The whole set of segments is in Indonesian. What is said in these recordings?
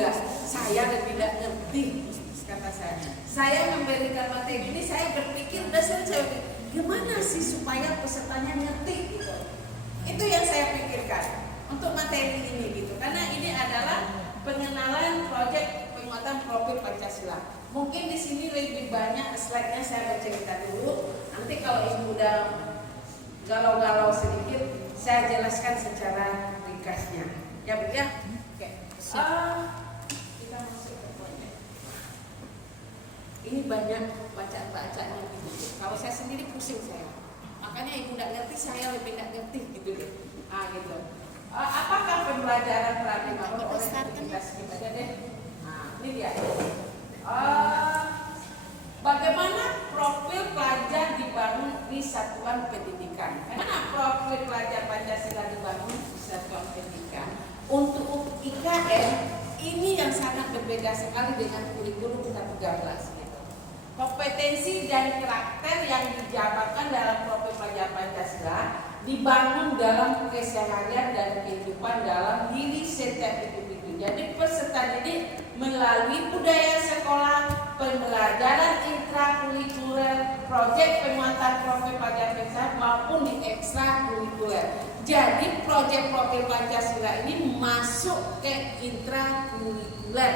enggak, saya tidak ngerti, kata saya. Saya memberikan materi ini, saya berpikir, saya pikir, gimana sih supaya pesertanya ngerti gitu. Itu yang saya pikirkan untuk materi ini gitu. Karena ini adalah pengenalan proyek penguatan profil Pancasila. Mungkin di sini lebih banyak slide-nya saya bercerita dulu. Nanti kalau ibu udah galau-galau sedikit, saya jelaskan secara ringkasnya. Ya Bu ya. Oke. Kita masuk ke proyek. Ini banyak bacaan-bacaan gitu. Kalau saya sendiri pusing saya. Makanya ibu tidak ngerti, saya lebih tidak ngerti gitu deh. Gitu. Apakah pembelajaran praprimatur oleh aktivitas kita deh? Ini dia. Bagaimana profil pelajar dibangun di satuan pendidikan? Bagaimana profil pelajar Pancasila dibangun di satuan pendidikan? Untuk IKN ini yang sangat berbeda sekali dengan kurikulum 13 gitu. Kompetensi dan karakter yang dijabarkan dalam profil pelajar Pancasila dibangun dalam keseharian dan kehidupan dalam diri setiap individu. Jadi peserta didik melalui budaya sekolah, pembelajaran intrakurikuler, proyek penguatan profil pelajar Pancasila maupun di ekstrakurikuler. Jadi proyek profil Pancasila ini masuk ke intrakurikuler,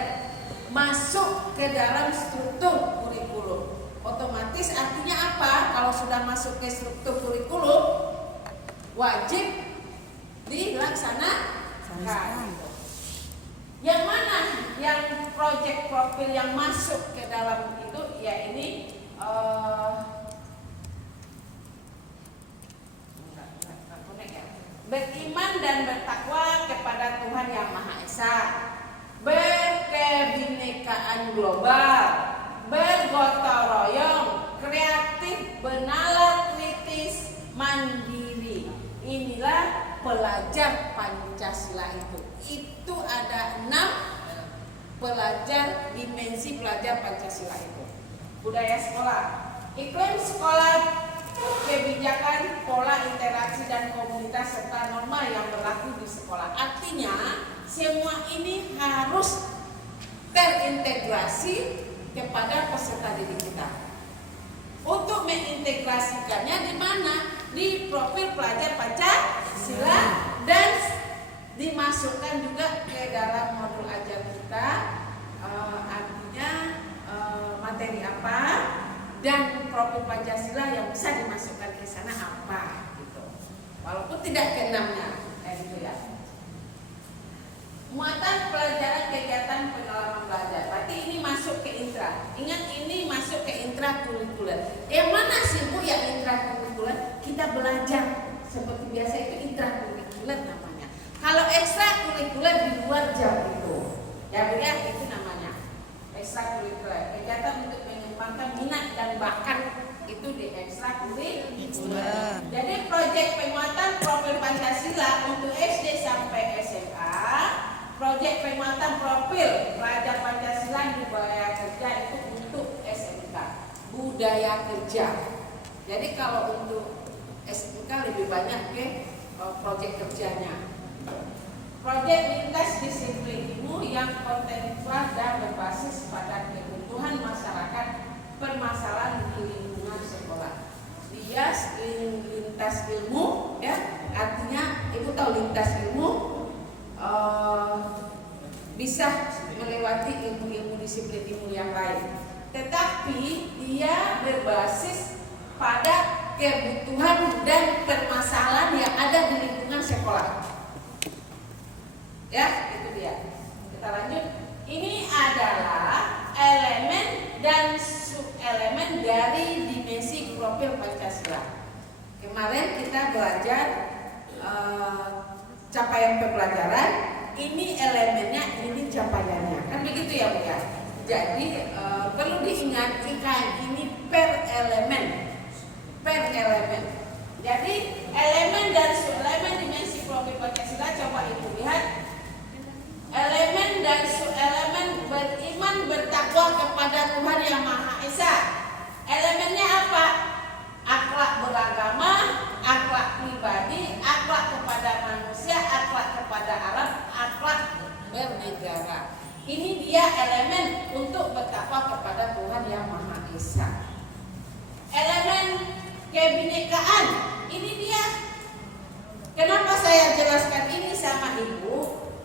masuk ke dalam struktur kurikulum. Otomatis artinya apa? Kalau sudah masuk ke struktur kurikulum, wajib dilaksanakan. Yang mana yang proyek profil yang masuk ke dalam itu ya ini beriman dan bertakwa kepada Tuhan Yang Maha Esa, berkebinekaan global, bergotong royong, kreatif, bernalar, kritis, mandiri. Inilah pelajar Pancasila itu. Itu ada 6 pelajar, dimensi pelajar Pancasila itu. Budaya sekolah, iklim sekolah, kebijakan, pola interaksi dan komunitas serta norma yang berlaku di sekolah. Artinya semua ini harus terintegrasi kepada peserta didik kita. Untuk mengintegrasikannya di mana? Di profil pelajar Pancasila dan dimasukkan juga ke dalam modul ajar kita. Artinya materi apa dan profil Pancasila yang bisa dimasukkan ke sana apa gitu. Walaupun tidak ke-6-nya gitu ya. Muatan pelajaran kegiatan pengalaman belajar. Berarti ini masuk ke intra. Ingat ini masuk ke intrakurikuler. Yang mana sih Bu yang intrakurikuler? Kita belajar seperti biasa itu intrakurikuler namanya. Kalau ekstrakurikuler di luar jam itu. Ya Bu ya, itu namanya. Ekstrakurikuler. Kegiatan untuk mengembangkan minat dan bakat itu di ekstrakurikuler. Jadi proyek penguatan profil Pancasila untuk SD sampai SMA. Proyek penguatan profil pelajar Pancasila di budaya kerja itu untuk SMK budaya kerja. Jadi kalau untuk SMK lebih banyak ke proyek kerjanya. Proyek lintas disiplin ilmu yang kontekstual dan berbasis pada kebutuhan masyarakat, permasalahan di lingkungan sekolah. Dia lintas ilmu, ya artinya ibu tahu lintas ilmu. Bisa melewati ilmu-ilmu disiplin ilmu yang lain, tetapi dia berbasis pada kebutuhan dan permasalahan yang ada di lingkungan sekolah. Ya, itu dia. Kita lanjut. Ini adalah elemen dan subelemen dari dimensi profil Pancasila. Kemarin kita belajar capaian pembelajaran, ini elemennya, ini capaiannya, kan begitu ya Bu ya. Jadi perlu diingat IKN ini per elemen. Jadi elemen dan subelemen dimensi profil Pancasila, coba Ibu lihat. Elemen dan subelemen beriman bertakwa kepada Tuhan Yang Maha Esa. Elemennya apa? Akhlak beragama, akhlak pribadi, akhlak kepada manusia, akhlak kepada alam, akhlak bernegara. Ini dia elemen untuk bertakwa kepada Tuhan Yang Maha Esa. Elemen kebinekaan, ini dia. Kenapa saya jelaskan ini sama Ibu?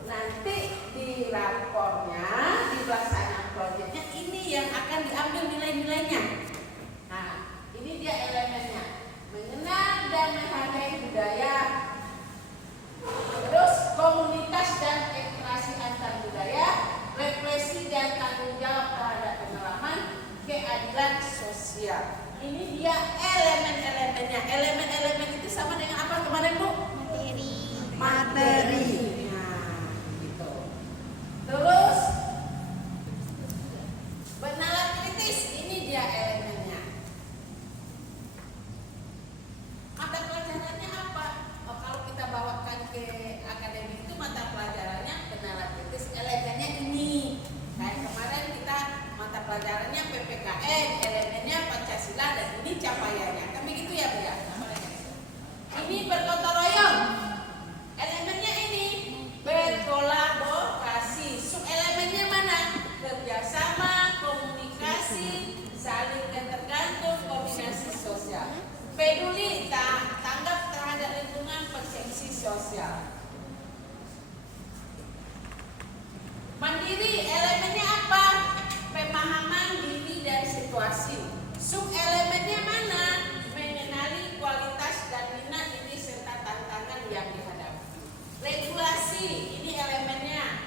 Nanti di rapornya, di pelaksanaan proyeknya, ini yang akan diambil nilai-nilainya. Nah, ini dia elemennya. Mengenal dan menghargai budaya, terus komunitas dan interaksi antar budaya, represi dan tanggung jawab terhadap pengalaman, keadilan sosial. Ini dia elemen-elemennya. Elemen-elemen itu sama dengan apa kemarin, Bu? Materi. Nah, gitu. Terus bernalar kritis, ini dia elemennya. Mata pelajarannya apa? Oh, kalau kita bawakan ke akademik itu mata pelajarannya bernalar kritis, elemennya ini. Kayak kemarin kita mata pelajarannya PPKN, elemennya Pancasila, dan ini capaiannya. Kan begitu ya, Bu ya? Ini bergotong royong. Elemennya ini berkolaborasi. Sub-elemennya mana? Kerjasama, komunikasi, saling tergantung, koordinasi sosial. Peduli, tanggap terhadap lingkungan, persepsi sosial. Mandiri, elemennya apa? Pemahaman diri dan situasi. Sub-elemennya mana? Mengenali kualitas dan minat diri serta tantangan yang dihadapi. Regulasi, ini elemennya.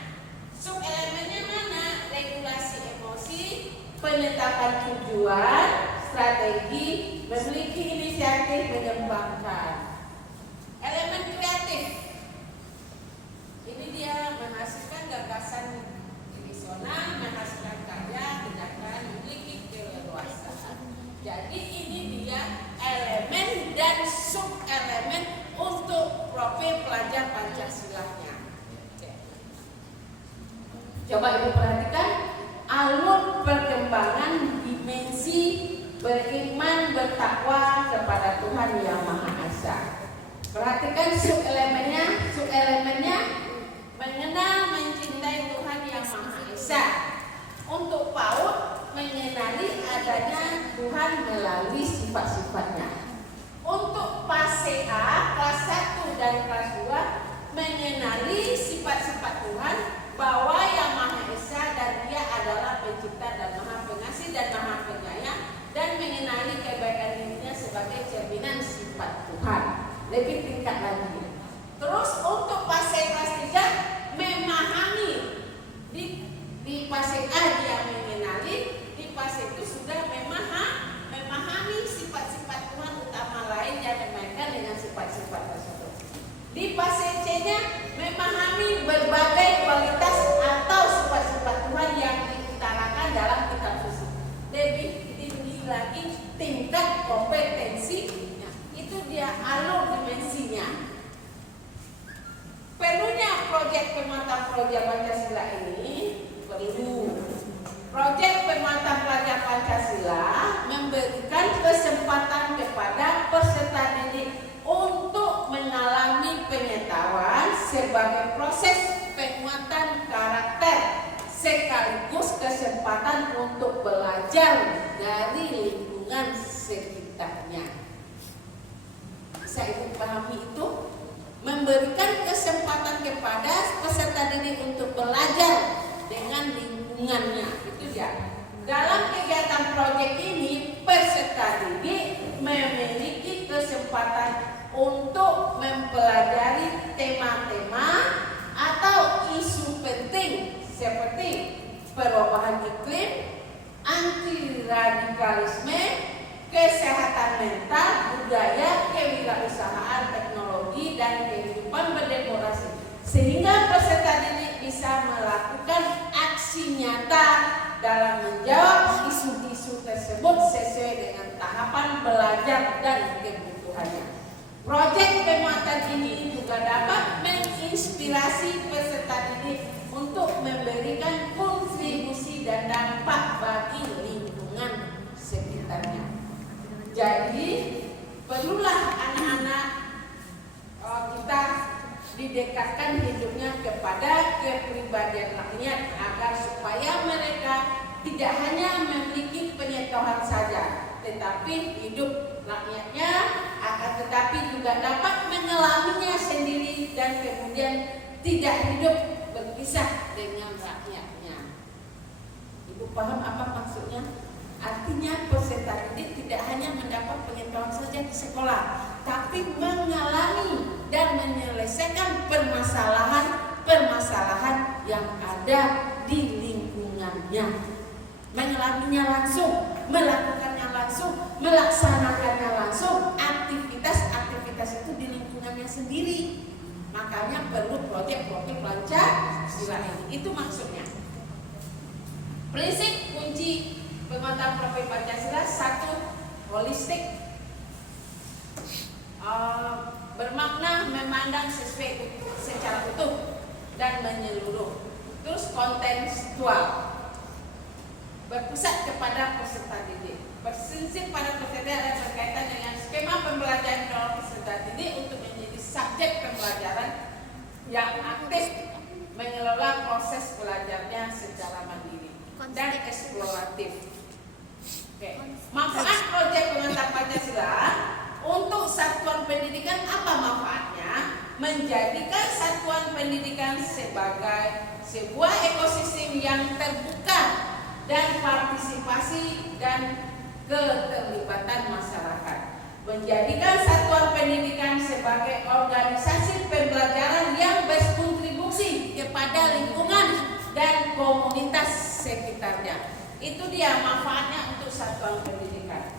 Sub-elemennya mana? Regulasi emosi, penetapan tujuan, strategi, memiliki inisiatif, mengembangkan. Elemen kreatif, ini dia menghasilkan gagasan visional, menghasilkan karya, tindakan, memiliki keleluasaan. Jadi ini dia elemen dan sub-elemen untuk profil pelajar Pancasilanya. Coba Ibu perhatikan alur perkembangan dimensi beriman bertakwa kepada Tuhan Yang Maha Esa. Perhatikan sub-elemennya mengenal mencintai Tuhan Yang Maha Esa. Untuk PAUD mengenali adanya Tuhan melalui sifat-sifatnya. Untuk fase A, kelas 1 dan kelas 2 mengenali sifat-sifat Tuhan, bahwa Yang Maha Esa dan Dia adalah pencipta dan maha pengasih dan maha penyayang, dan mengenali kebaikan dirinya sebagai cerminan sifat Tuhan. Lebih tingkat lagi. Terus untuk fase kelas 3 memahami. Di fase A dia mengenali, di fase itu sudah memahami sifat-sifat Tuhan utama lain yang dikaitkan dengan sifat-sifat tersebut. Di fase C-nya memahami berbagai kualitas atau sifat-sifat Tuhan yang diutarakan dalam kitab suci. Lebih tinggi lagi tingkat kompetensinya. Itu dia alur dimensinya. Perlunya proyek penguatan pelajar Pancasila ini perlu. Proyek penguatan pelajar Pancasila memberikan kesempatan kepada peserta didik untuk mengalami pengetahuan sebagai proses penguatan karakter sekaligus kesempatan untuk belajar dari lingkungan sekitarnya. Bisa Ibu pahami itu? Memberikan kesempatan kepada peserta didik untuk belajar dengan lingkungannya. Itu dia. Dalam kegiatan proyek ini, peserta didik memiliki kesempatan untuk mempelajari tema-tema atau isu penting seperti perubahan iklim, anti radikalisme, kesehatan mental, budaya, kewirausahaan, teknologi, dan kehidupan berdemokrasi, sehingga peserta didik bisa melakukan aksi nyata dalam menjawab isu-isu tersebut sesuai dengan tahapan belajar dan kebutuhannya. Proyek penguatan ini juga dapat menginspirasi peserta didik untuk memberikan kontribusi dan dampak bagi lingkungan sekitarnya. Jadi perlulah anak-anak kita didekatkan hidupnya kepada kepribadian rakyat agar supaya mereka tidak hanya memiliki pengetahuan saja, tetapi hidup rakyatnya akan tetapi juga dapat mengalaminya sendiri dan kemudian tidak hidup berpisah dengan rakyatnya. Ibu paham apa maksudnya? Artinya peserta didik tidak hanya mendapat pengetahuan saja di sekolah, tapi mengalami dan menyelesaikan permasalahan yang ada di lingkungannya. Mengalaminya langsung, melakukannya langsung, melaksanakannya langsung, aktivitas itu di lingkungannya sendiri. Makanya perlu proyek-proyek Pancasila ini. Itu maksudnya. Prinsip kunci penguatan proyek Pancasila: satu, holistik, bermakna memandang secara utuh dan menyeluruh. Terus kontekstual, berpusat kepada peserta didik. Berprinsip pada peserta dan berkaitan dengan skema pembelajaran dalam peserta didik untuk menjadi subjek pembelajaran yang aktif, mengelola proses belajarnya secara mandiri dan eksploratif. Oke. Manfaat proyek penguatan Pancasila untuk satuan pendidikan apa manfaatnya? Menjadikan satuan pendidikan sebagai sebuah ekosistem yang terbuka dan partisipasi dan keterlibatan masyarakat. Menjadikan satuan pendidikan sebagai organisasi pembelajaran yang berkontribusi kepada lingkungan dan komunitas sekitarnya. Itu dia manfaatnya untuk satuan pendidikan.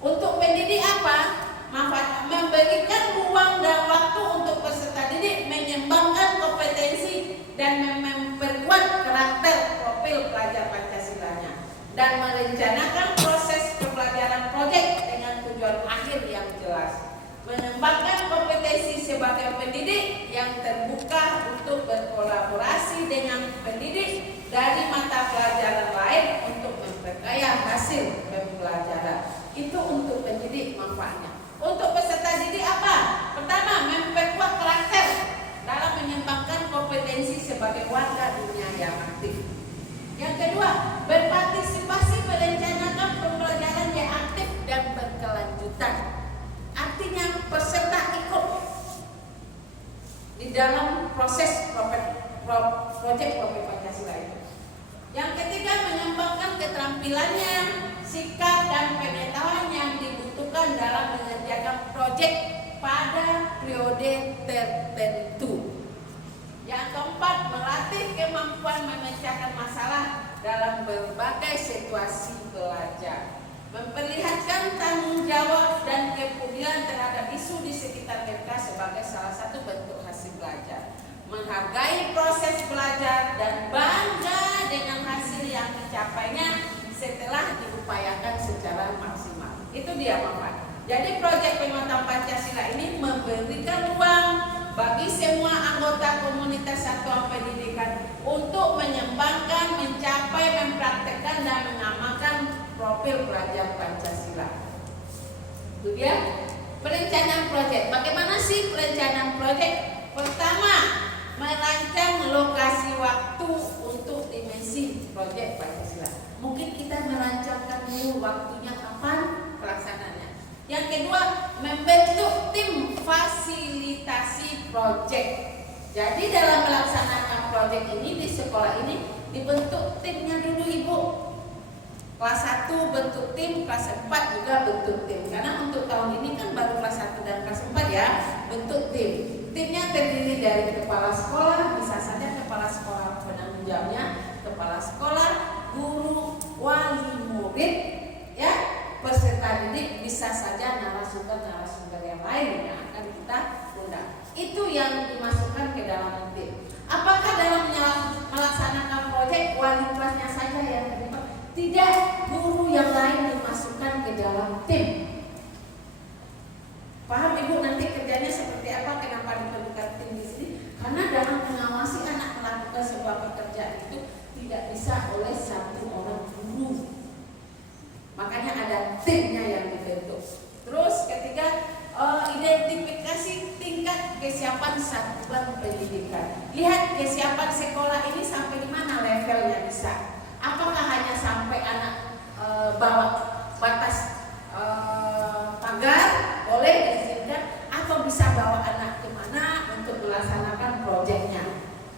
Untuk pendidik apa? Manfaat memberikan ruang dan waktu untuk peserta didik mengembangkan kompetensi dan memperkuat karakter profil pelajar Pancasilanya dan merencanakan proses pembelajaran proyek dengan tujuan akhir yang jelas. Mengembangkan kompetensi sebagai pendidik yang terbuka untuk berkolaborasi dengan pendidik dari mata pelajaran lain untuk memperkaya hasil pembelajaran. Itu untuk pendidik manfaatnya. Untuk peserta didik apa? Pertama, memperkuat karakter dalam mengembangkan kompetensi sebagai warga dunia yang aktif. Yang kedua, berpartisipasi merencanakan pembelajaran yang aktif dan berkelanjutan. Artinya peserta ikut di dalam proses proyek Pancasila itu. Yang ketiga, mengembangkan keterampilannya, sikap dan pengetahuan yang dibutuhkan dalam mengerjakan proyek pada periode tertentu. Yang keempat, melatih kemampuan memecahkan masalah dalam berbagai situasi belajar. Memperlihatkan tanggung jawab dan kepedulian terhadap isu di sekitar mereka sebagai salah satu bentuk hasil belajar. Menghargai proses belajar dan bangga dengan hasil yang dicapainya setelah diupayakan secara maksimal. Itu dia manfaat. Jadi proyek penguatan Pancasila ini memberikan ruang bagi semua anggota komunitas satuan pendidikan untuk mengembangkan, mencapai, mempraktekkan dan mengamalkan profil pelajar Pancasila. Itu dia perencanaan proyek. Bagaimana sih perencanaan proyek? Pertama, merancang lokasi waktu untuk dimensi proyek Pancasila. Mungkin kita merancangkan dulu waktunya kapan pelaksanaannya. Yang kedua, membentuk tim fasilitasi proyek. Jadi dalam melaksanakan proyek ini di sekolah ini dibentuk timnya dulu Ibu. Kelas 1 bentuk tim, kelas 4 juga bentuk tim. Karena untuk tahun ini kan baru kelas 1 dan kelas 4 ya, bentuk tim. Timnya terdiri dari kepala sekolah, bisa saja kepala sekolah penanggung jawabnya, kepala sekolah, guru, wali murid, ya, peserta didik, bisa saja narasumber yang lain yang akan kita undang. Itu yang dimasukkan ke dalam tim. Apakah dalam melaksanakan proyek wali kelasnya saja yang terlibat? Tidak, guru yang lain dimasukkan ke dalam tim. Paham Ibu nanti kerjanya seperti apa? Kenapa diperlukan tim di sini? Karena dalam mengawasi anak melakukan sebuah pekerjaan itu tidak bisa oleh satu orang guru. Makanya ada timnya yang dibentuk. Terus ketiga, identifikasi tingkat kesiapan satuan pendidikan. Lihat kesiapan sekolah ini sampai di mana levelnya bisa. Apakah hanya sampai anak bawa batas pagar boleh diizinkan, atau bisa bawa anak kemana untuk melaksanakan proyeknya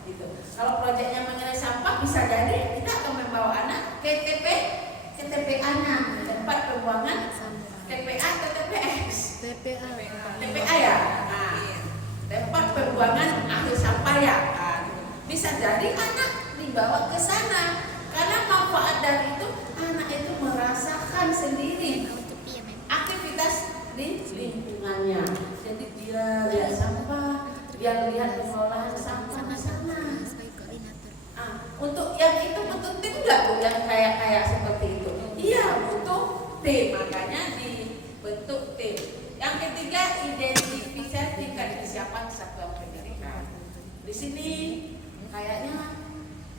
gitu. Kalau proyeknya mengenai sampah, bisa jadi kita akan membawa anak ke TPA-nya, tempat pembuangan TPA atau TPS? TPA ya. Nah, tempat pembuangan akhir sampah ya. Nah, bisa jadi anak dibawa ke sana, karena manfaat dari itu anak itu merasakan sendiri aktivitas di lingkungannya. Jadi dia lihat sampah, dia lihat pengolahan sampah di sana. Untuk yang itu butuh tim nggak Bu? Yang kayak seperti itu? Iya, butuh tim, makanya dibentuk tim. Yang ketiga, identifikasi tingkat kesiapan satuan pendidikan. Di sini kayaknya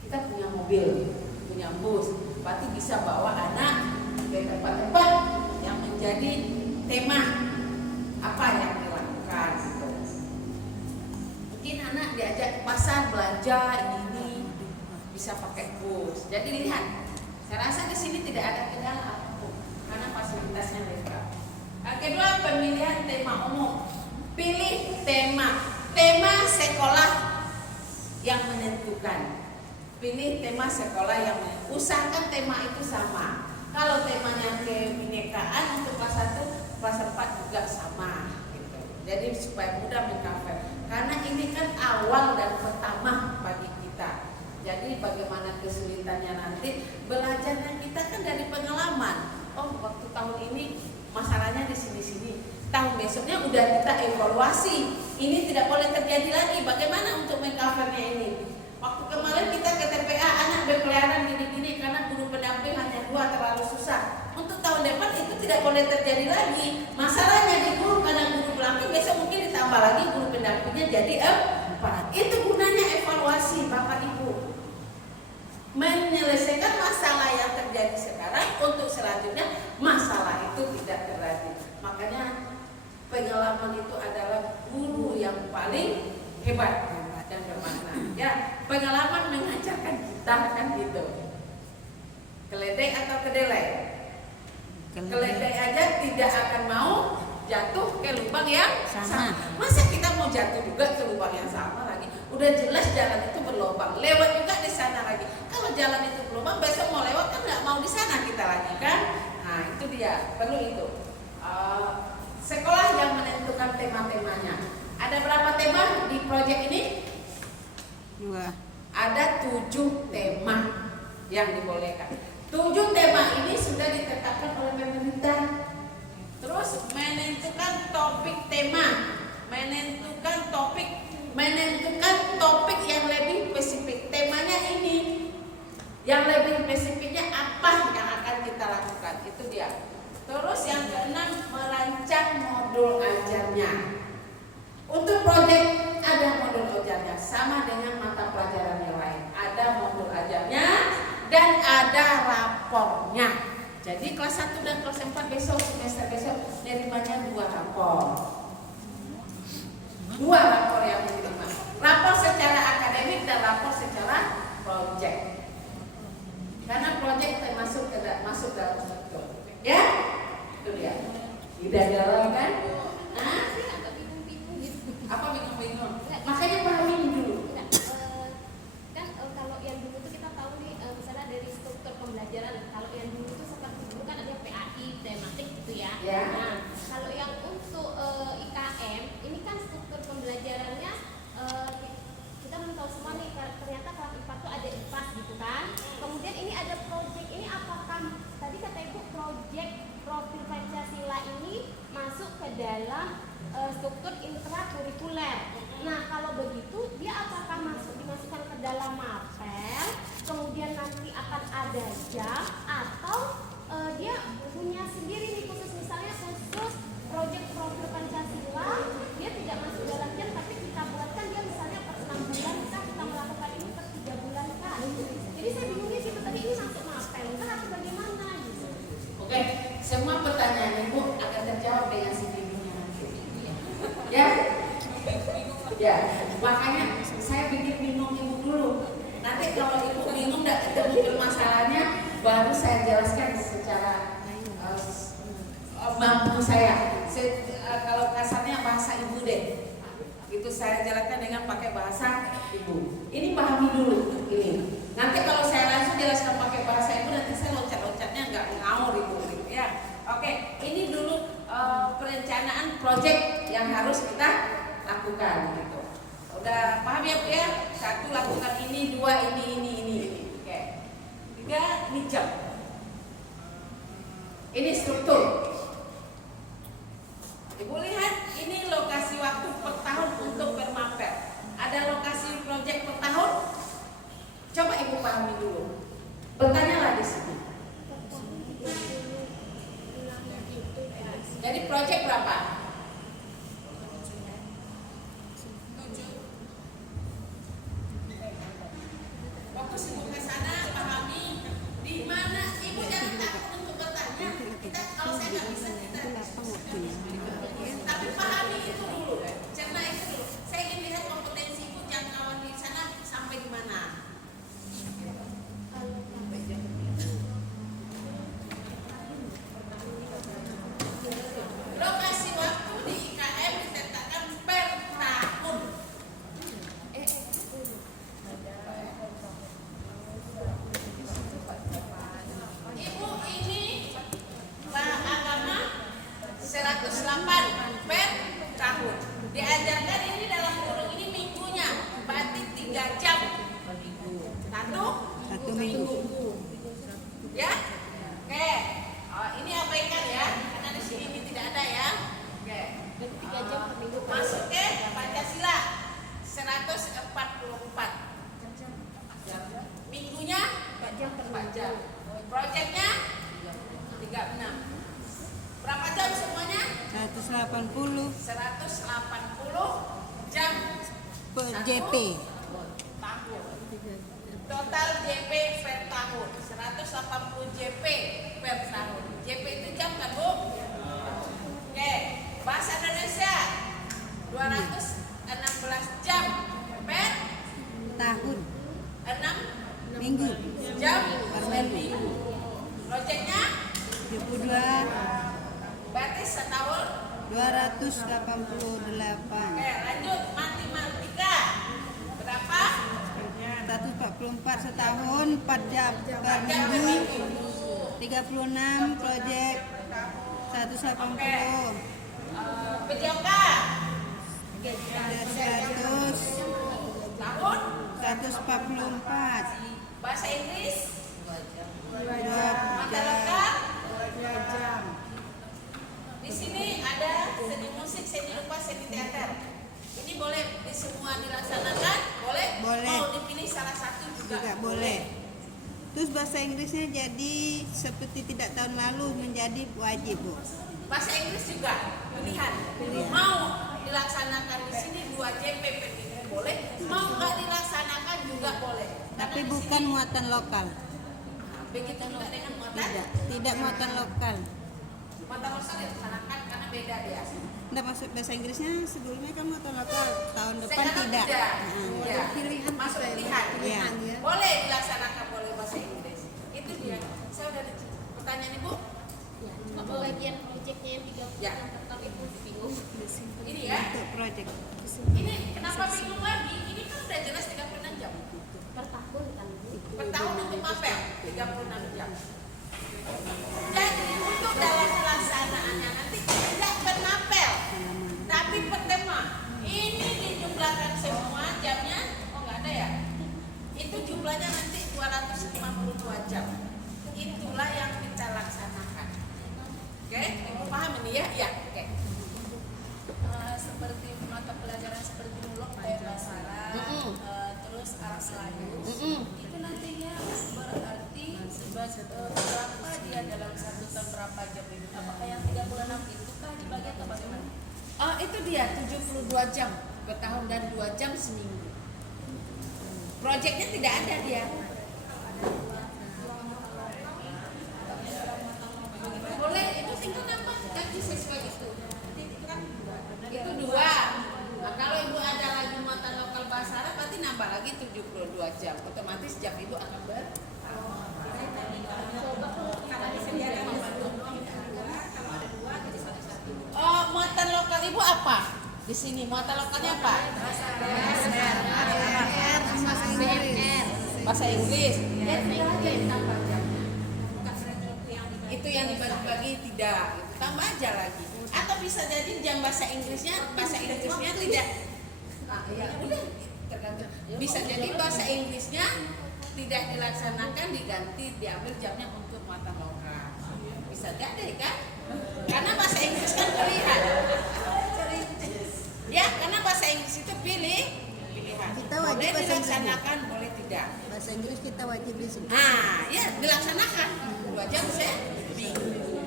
kita punya mobil, punya bus, berarti bisa bawa anak ke tempat-tempat yang menjadi tema apa yang dilakukan. Mungkin anak diajak ke pasar belanja ini bisa pakai bus. Jadi lihat, saya rasa di sini tidak ada kendala apapun karena fasilitasnya lengkap. Kedua, pemilihan tema umum. Pilih tema sekolah yang menentukan. Pilih tema sekolah yang menentukan. Usahakan tema itu sama. Kalau temanya kebinekaan untuk kelas 1, kelas 4 juga sama gitu. Jadi supaya mudah mengcover. Karena ini kan awal dan pertama bagi kita. Jadi bagaimana kesulitannya nanti, belajarnya kita kan dari pengalaman. Oh, waktu tahun ini masalahnya di sini-sini. Tahun besoknya udah kita evaluasi. Ini tidak boleh terjadi lagi. Bagaimana untuk mengcovernya ini? Waktu kemarin kita ke TPA, anak berkeliaran gini-gini karena guru pendamping hanya 2, terlalu susah. Untuk tahun depan itu tidak boleh terjadi lagi. Masalahnya di guru, karena guru pendamping besok mungkin ditambah lagi guru pendampingnya jadi 4. Itu gunanya evaluasi Bapak Ibu. Menyelesaikan masalah yang terjadi sekarang untuk selanjutnya masalah itu tidak terjadi. Makanya pengalaman itu adalah guru yang paling hebat dan bermakna. Ya, pengalaman mengajarkan kita kan gitu. Keledai atau kedelai? Keledai aja tidak akan mau jatuh ke lubang yang sama. Masa kita mau jatuh juga ke lubang yang sama lagi? Udah jelas jalan itu berlubang, lewat juga di sana lagi. Kalau jalan itu berlubang, besok mau lewat kan nggak mau di sana kita lagi kan? Nah itu dia, perlu itu. Sekolah yang menentukan tema-temanya. Ada berapa tema di proyek ini? 2. Ada 7 tema yang dibolehkan. 7 tema ini sudah ditetapkan oleh pemerintah. Terus menentukan topik tema, menentukan topik yang lebih spesifik. Temanya ini, yang lebih spesifiknya apa yang akan kita lakukan, itu dia. Terus yang keenam, merancang modul ajarnya. Untuk proyek ada modul ajarnya, sama dengan mata pelajaran yang lain. Ada modul ajarnya dan ada rapornya. Jadi kelas 1 dan kelas 4 besok, semester besok nerimanya 2 rapor. 2 rapor yang diterima. Rapor secara akademik dan rapor secara proyek. Karena proyek masuk dalam struktur. Ya? Itu dia. Udah jalan kan? Nah, agak bingung-bingung gitu. Apa bingung-bingung? Makanya pahamin dulu. Kan kalau yang dulu tuh kita tahu nih, misalnya dari struktur pembelajaran. Kalau yang dulu tuh seperti dulu kan ada PAI, tematik gitu ya. Ya. Nah, kalau yang untuk IKM, ini kan struktur pembelajarannya kita belum tahu semua nih. Ternyata kelas 4 tuh ada IPAS gitu kan. Kemudian ini ada proyek. Ini apakah tadi kata Ibu proyek profil Pancasila ini masuk ke dalam struktur intrakurikuler. Nah, kalau begitu dia apakah dimasukkan ke dalam mapel, kemudian nanti akan ada jam, atau dia punya sendiri nih khusus, misalnya khusus proyek profil Pancasila, dia tidak masuk dalam jam, tapi kita buatkan dia misalnya per 6 bulan kita melakukan ini per 3 bulan kan. Jadi saya bingungnya gitu, tadi ini masuk mapel kan atau bagaimana gitu. Oke, semua pertanyaan Ibu akan terjawab dengan si bingungnya nanti. Ya? Ya, makanya saya baru saya jelaskan secara mampu saya. Kalau kasarnya bahasa ibu deh, itu saya jelaskan dengan pakai bahasa ibu. Ini pahami dulu ini. Nanti kalau saya langsung jelaskan pakai bahasa ibu, nanti saya loncat-loncatnya nggak ngawur ibu, gitu ya. Oke, ini dulu perencanaan proyek yang harus kita lakukan, gitu. Udah paham ya Bu ya? Satu lakukan ini, dua ini. Oke. Tiga, ini jam. Ini struktur. Ibu lihat, ini lokasi waktu per tahun untuk Permapel. Ada lokasi proyek per tahun? Coba Ibu pahami dulu. Bertanyalah di sini. Jadi proyek berapa? Fokus Ibu ke sana, pahami di mana. Ibu jangan takut untuk bertanya. Kita kalau saya nggak bisa kita. Tapi pahami itu dulu, cerna itu dulu. Saya ingin lihat kompetensi ibu jangkauan di sana sampai di mana. Lokasi waktu di IKM ditetapkan per tahun. Ibu ini agama 108 per tahun. Diajarkan ini dalam kurung ini minggunya, berarti 3 jam. Satu minggu. Ya? Oke. Oh, ini abaikan ya, karena di sini ini tidak ada ya. Oke. 3 jam per minggu. Masuk ke Pancasila 144. Minggunya 4 jam per 4 minggu. jam. Proyeknya 36. Berapa jam semuanya? 180 jam per satu JP. tahun. Total JP per tahun 180 JP per tahun. JP itu jam kan Bu? Oke. Bahasa Indonesia 216 jam per Tahun 6 minggu jam per minggu. Proyeknya 72 berarti setahun. 288 Oke, lanjut matematika. Berapa? 144 setahun 4 jam per Jam per minggu. minggu. 36 proyek 180 Pedioka 100 tahun. 144 Bahasa Inggris 2 mata jam lokal. Di sini ada seni musik, seni rupa, seni teater. Ini boleh di semua dilaksanakan? Boleh? Boleh. Mau dipilih salah satu juga, juga boleh. Terus bahasa Inggrisnya jadi seperti tidak tahun lalu menjadi wajib, Bu. Bahasa Inggris juga pilihan. Mau dilaksanakan di sini 2 JP per minggu boleh, mau nggak dilaksanakan juga boleh. Tapi Karena di bukan sini- muatan lokal. begitu juga dengan muatan. Tidak muatan lokal. Muatan lokal dilaksanakan karena beda dia. Nggak masuk bahasa Inggrisnya sebelumnya kan muatan lokal, tahun depan Sekarang tidak. Ya. Pilihan Masuk kita ini. pilihan. Iya. Boleh dilaksanakan boleh bahasa Inggris. Itu dia. Saya udah pertanyaan Ibu. Ya, cuma pembagian proyeknya yang 30 Ya. jam per tahun itu bingung. Ini ya. Untuk proyek. Ini kenapa bingung lagi? Ini kan udah jelas 36 jam. Per tahun kan. Per tahun untuk mapel 36 jam. Jadi untuk dalam pelaksanaannya nanti tidak per mapel, tapi per tema. Ini dijumlahkan semua jamnya. Oh nggak ada ya? Itu jumlahnya nanti 252 jam. Itulah yang kita laksanakan. Oke, Ibu paham ini ya? Ya. Oke. Seperti mata pelajaran seperti mulok kayak bahasa Arab, terus Arab Melayu, itu nantinya berarti berapa dia dalam 1 tahun berapa jam itu? Apakah yang 36 itu kah dibagi atau bagaimana? Oh itu dia 72 jam per tahun dan 2 jam seminggu. Proyeknya tidak ada dia. Boleh itu tinggal nambah gaji sesuai itu. Itu 2. Nah, kalau ibu ada lagi muatan lokal bahasa Arab berarti nambah lagi 72 jam. Otomatis jam ibu akan bertambah. Oh, muatan lokal ibu apa? Di sini muatan lokalnya apa? Bahasa Inggris. Itu yang dibagi-bagi tidak, itu tambah aja lagi. Atau bisa jadi jam bahasa Inggrisnya tidak. Ya udah, tergantung. Bisa jadi bahasa Inggrisnya tidak dilaksanakan, diganti, diambil jamnya untuk muatan lokal. Bisa jadi kan? Karena bahasa Inggris kan pilihan. Ya, karena bahasa Inggris itu pilihan. Kita wajib Boleh bahasa Inggris. dilaksanakan, boleh tidak. Bahasa Inggris kita wajib di sini. Ah, ya dilaksanakan. 2 jam saya bingung.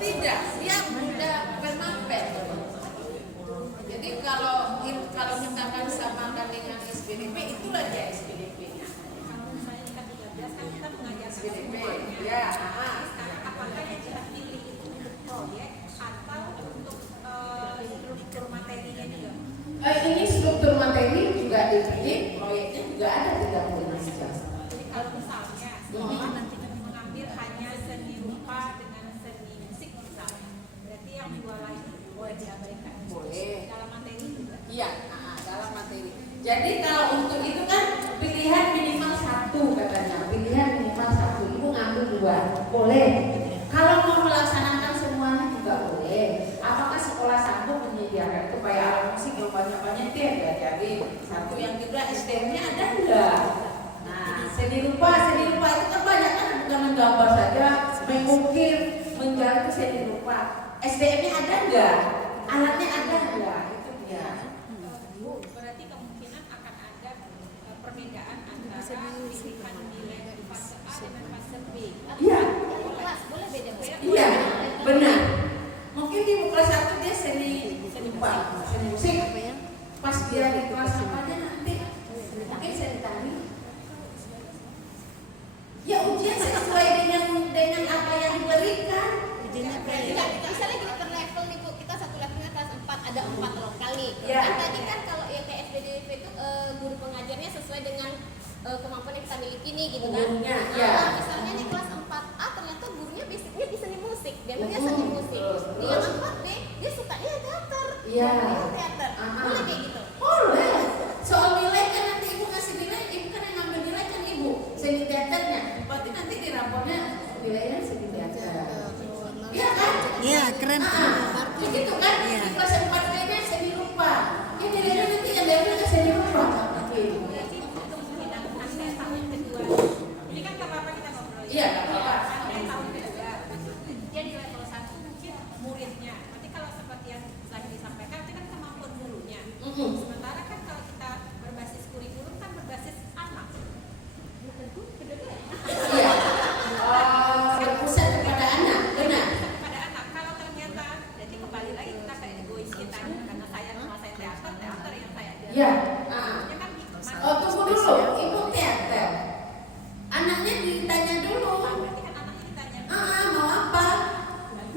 Tidak, dia mudah bermampet. Jadi kalau misalkan samakan dengan SPDP, itulah dia SPDP-nya. SPDP, ya. Apakah yang kita pilih itu untuk proyek atau untuk struktur materinya juga? Ini struktur materi juga dipilih, proyeknya juga ada 30 jam. Jadi kalau misalnya nanti mengambil hanya seni rupa dengan seni musik misalnya, berarti yang dua lain boleh diabaikan. Boleh. Dalam materi juga. Iya, dalam materi. Jadi kalau untuk itu kan pilihan minimal 1 katanya. Pilihan minimal 1. Ibu ngambil 2. Boleh. Kalau mau melaksanakan semuanya juga boleh. Apakah sekolah sanggup menyediakan itu kayak alat musik yang banyak-banyak itu yang diajari. 1 yang kedua SDM-nya ada enggak? Nah, seni rupa itu kan banyak kan, bukan menggambar saja, mengukir, menjadi seni rupa. SDM-nya ada enggak? Alatnya ada enggak? Itu dia. Bu, berarti kemungkinan akan ada perbedaan antara pilihan nilai fase A dengan fase B. Iya. Kelas boleh beda. Iya, benar. Mungkin di kelas 1 dia seni rupa, seni musik. Pas dia di kelas apanya nanti mungkin seni tari. Ya ujian sesuai dengan apa yang diberikan. Misalnya gini per level nih Bu, kita satu levelnya kelas 4, ada 4 lokal nih. Ya. Kan tadi kan kalau yang kayak SPDP itu guru pengajarnya sesuai dengan kemampuan yang kita miliki nih gitu kan. Gurunya, Nah, ya. misalnya di kelas 4A ternyata gurunya basicnya di seni musik, dia seni musik. Di yang 4B dia sukanya teater. Iya. Dia teater. Aha. Boleh kayak gitu. Boleh. Soal nilai kan nanti ibu ngasih nilai, ibu kan yang ngambil nilai kan ibu. Seni teaternya. Berarti nanti di raportnya nilainya seni teater. Iya kan? Iya, keren. Begitu kan? Iya. Di kelas 4B-nya seni rupa. Ya nilainya nanti yang diambil ke seni rupa. Gitu. Berarti kemungkinan anda tahun kedua. Ini kan gak apa-apa kita ngobrol. Iya, gak apa-apa. Anda tahun kedua. Dia di level 1 mungkin muridnya. Nanti kalau seperti yang tadi disampaikan, itu kan kemampuan gurunya. Sementara kan kalau kita berbasis kurikulum kan berbasis anak. Iya. Berpusat kepada anak, benar. Kepada anak. Kalau ternyata, jadi kembali lagi kita kayak egois kita. Karena saya menguasai teater yang saya ajar. Iya. Ya kan mas- Oh, tunggu dulu. Ibu teater. Anaknya ditanya dulu. berarti kan anaknya ditanya. Mau apa?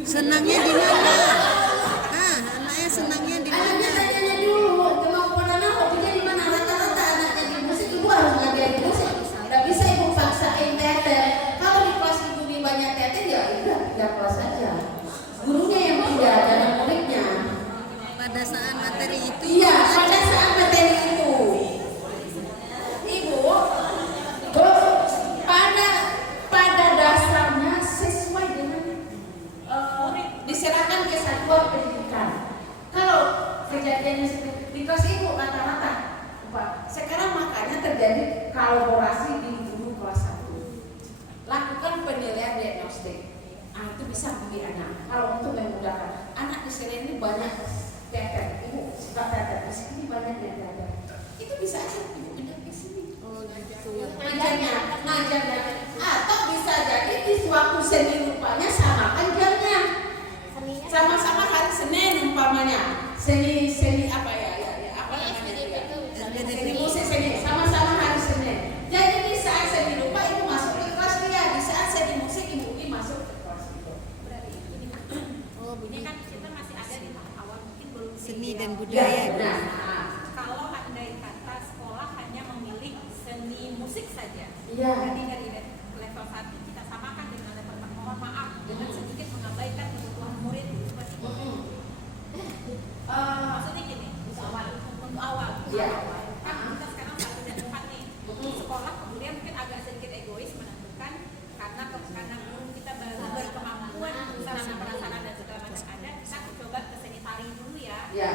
Senangnya di mana? Anaknya senangnya di Anaknya mana? tanyanya dulu. Kemampuan anak hobinya di mana? Rata-rata anaknya di musik, ibu harus ngajarin musik. Tidak bisa ibu paksain teater. Kalau di kelas ibu di banyak teater ya udah 3 kelas saja. Gurunya yang tidak dan muridnya. Pada saat materi itu Iya, pada saat materi itu. Ibu, pada dasarnya sesuai dengan diserahkan ke satuan pendidikan. Kalau kejadiannya seperti di kelas ibu rata-rata, Pak, sekarang makanya terjadi kolaborasi di guru kelas 1. Lakukan penilaian diagnostik. Itu bisa bagi anak. Kalau untuk memudahkan anak di sini ini banyak teater, ibu suka teater, di sini banyak yang teater. Itu bisa aja ibu pindah ke sini. Ngajarnya. Atau bisa jadi di suatu seni rupanya samakan jamnya. Seninya Sama-sama hari Senin umpamanya. Seni apa ya apa namanya SPDP itu? itu Seni musik sama-sama hari Senin. Jadi di saat seni rupa ibu masuk ke kelas dia, di saat seni musik ibu masuk musik saja. Iya. Jadi dari level 1 kita samakan dengan level 4. Mohon maaf dengan sedikit mengabaikan kebutuhan murid seperti itu. Maksudnya gini, untuk awal. Iya. Kan kita sekarang 1 dan 4 nih. Sekolah kemudian mungkin agak sedikit egois menentukan karena guru kita baru berkemampuan sarana prasarana dan segala macam ada, kita coba ke seni tari dulu ya. Ya.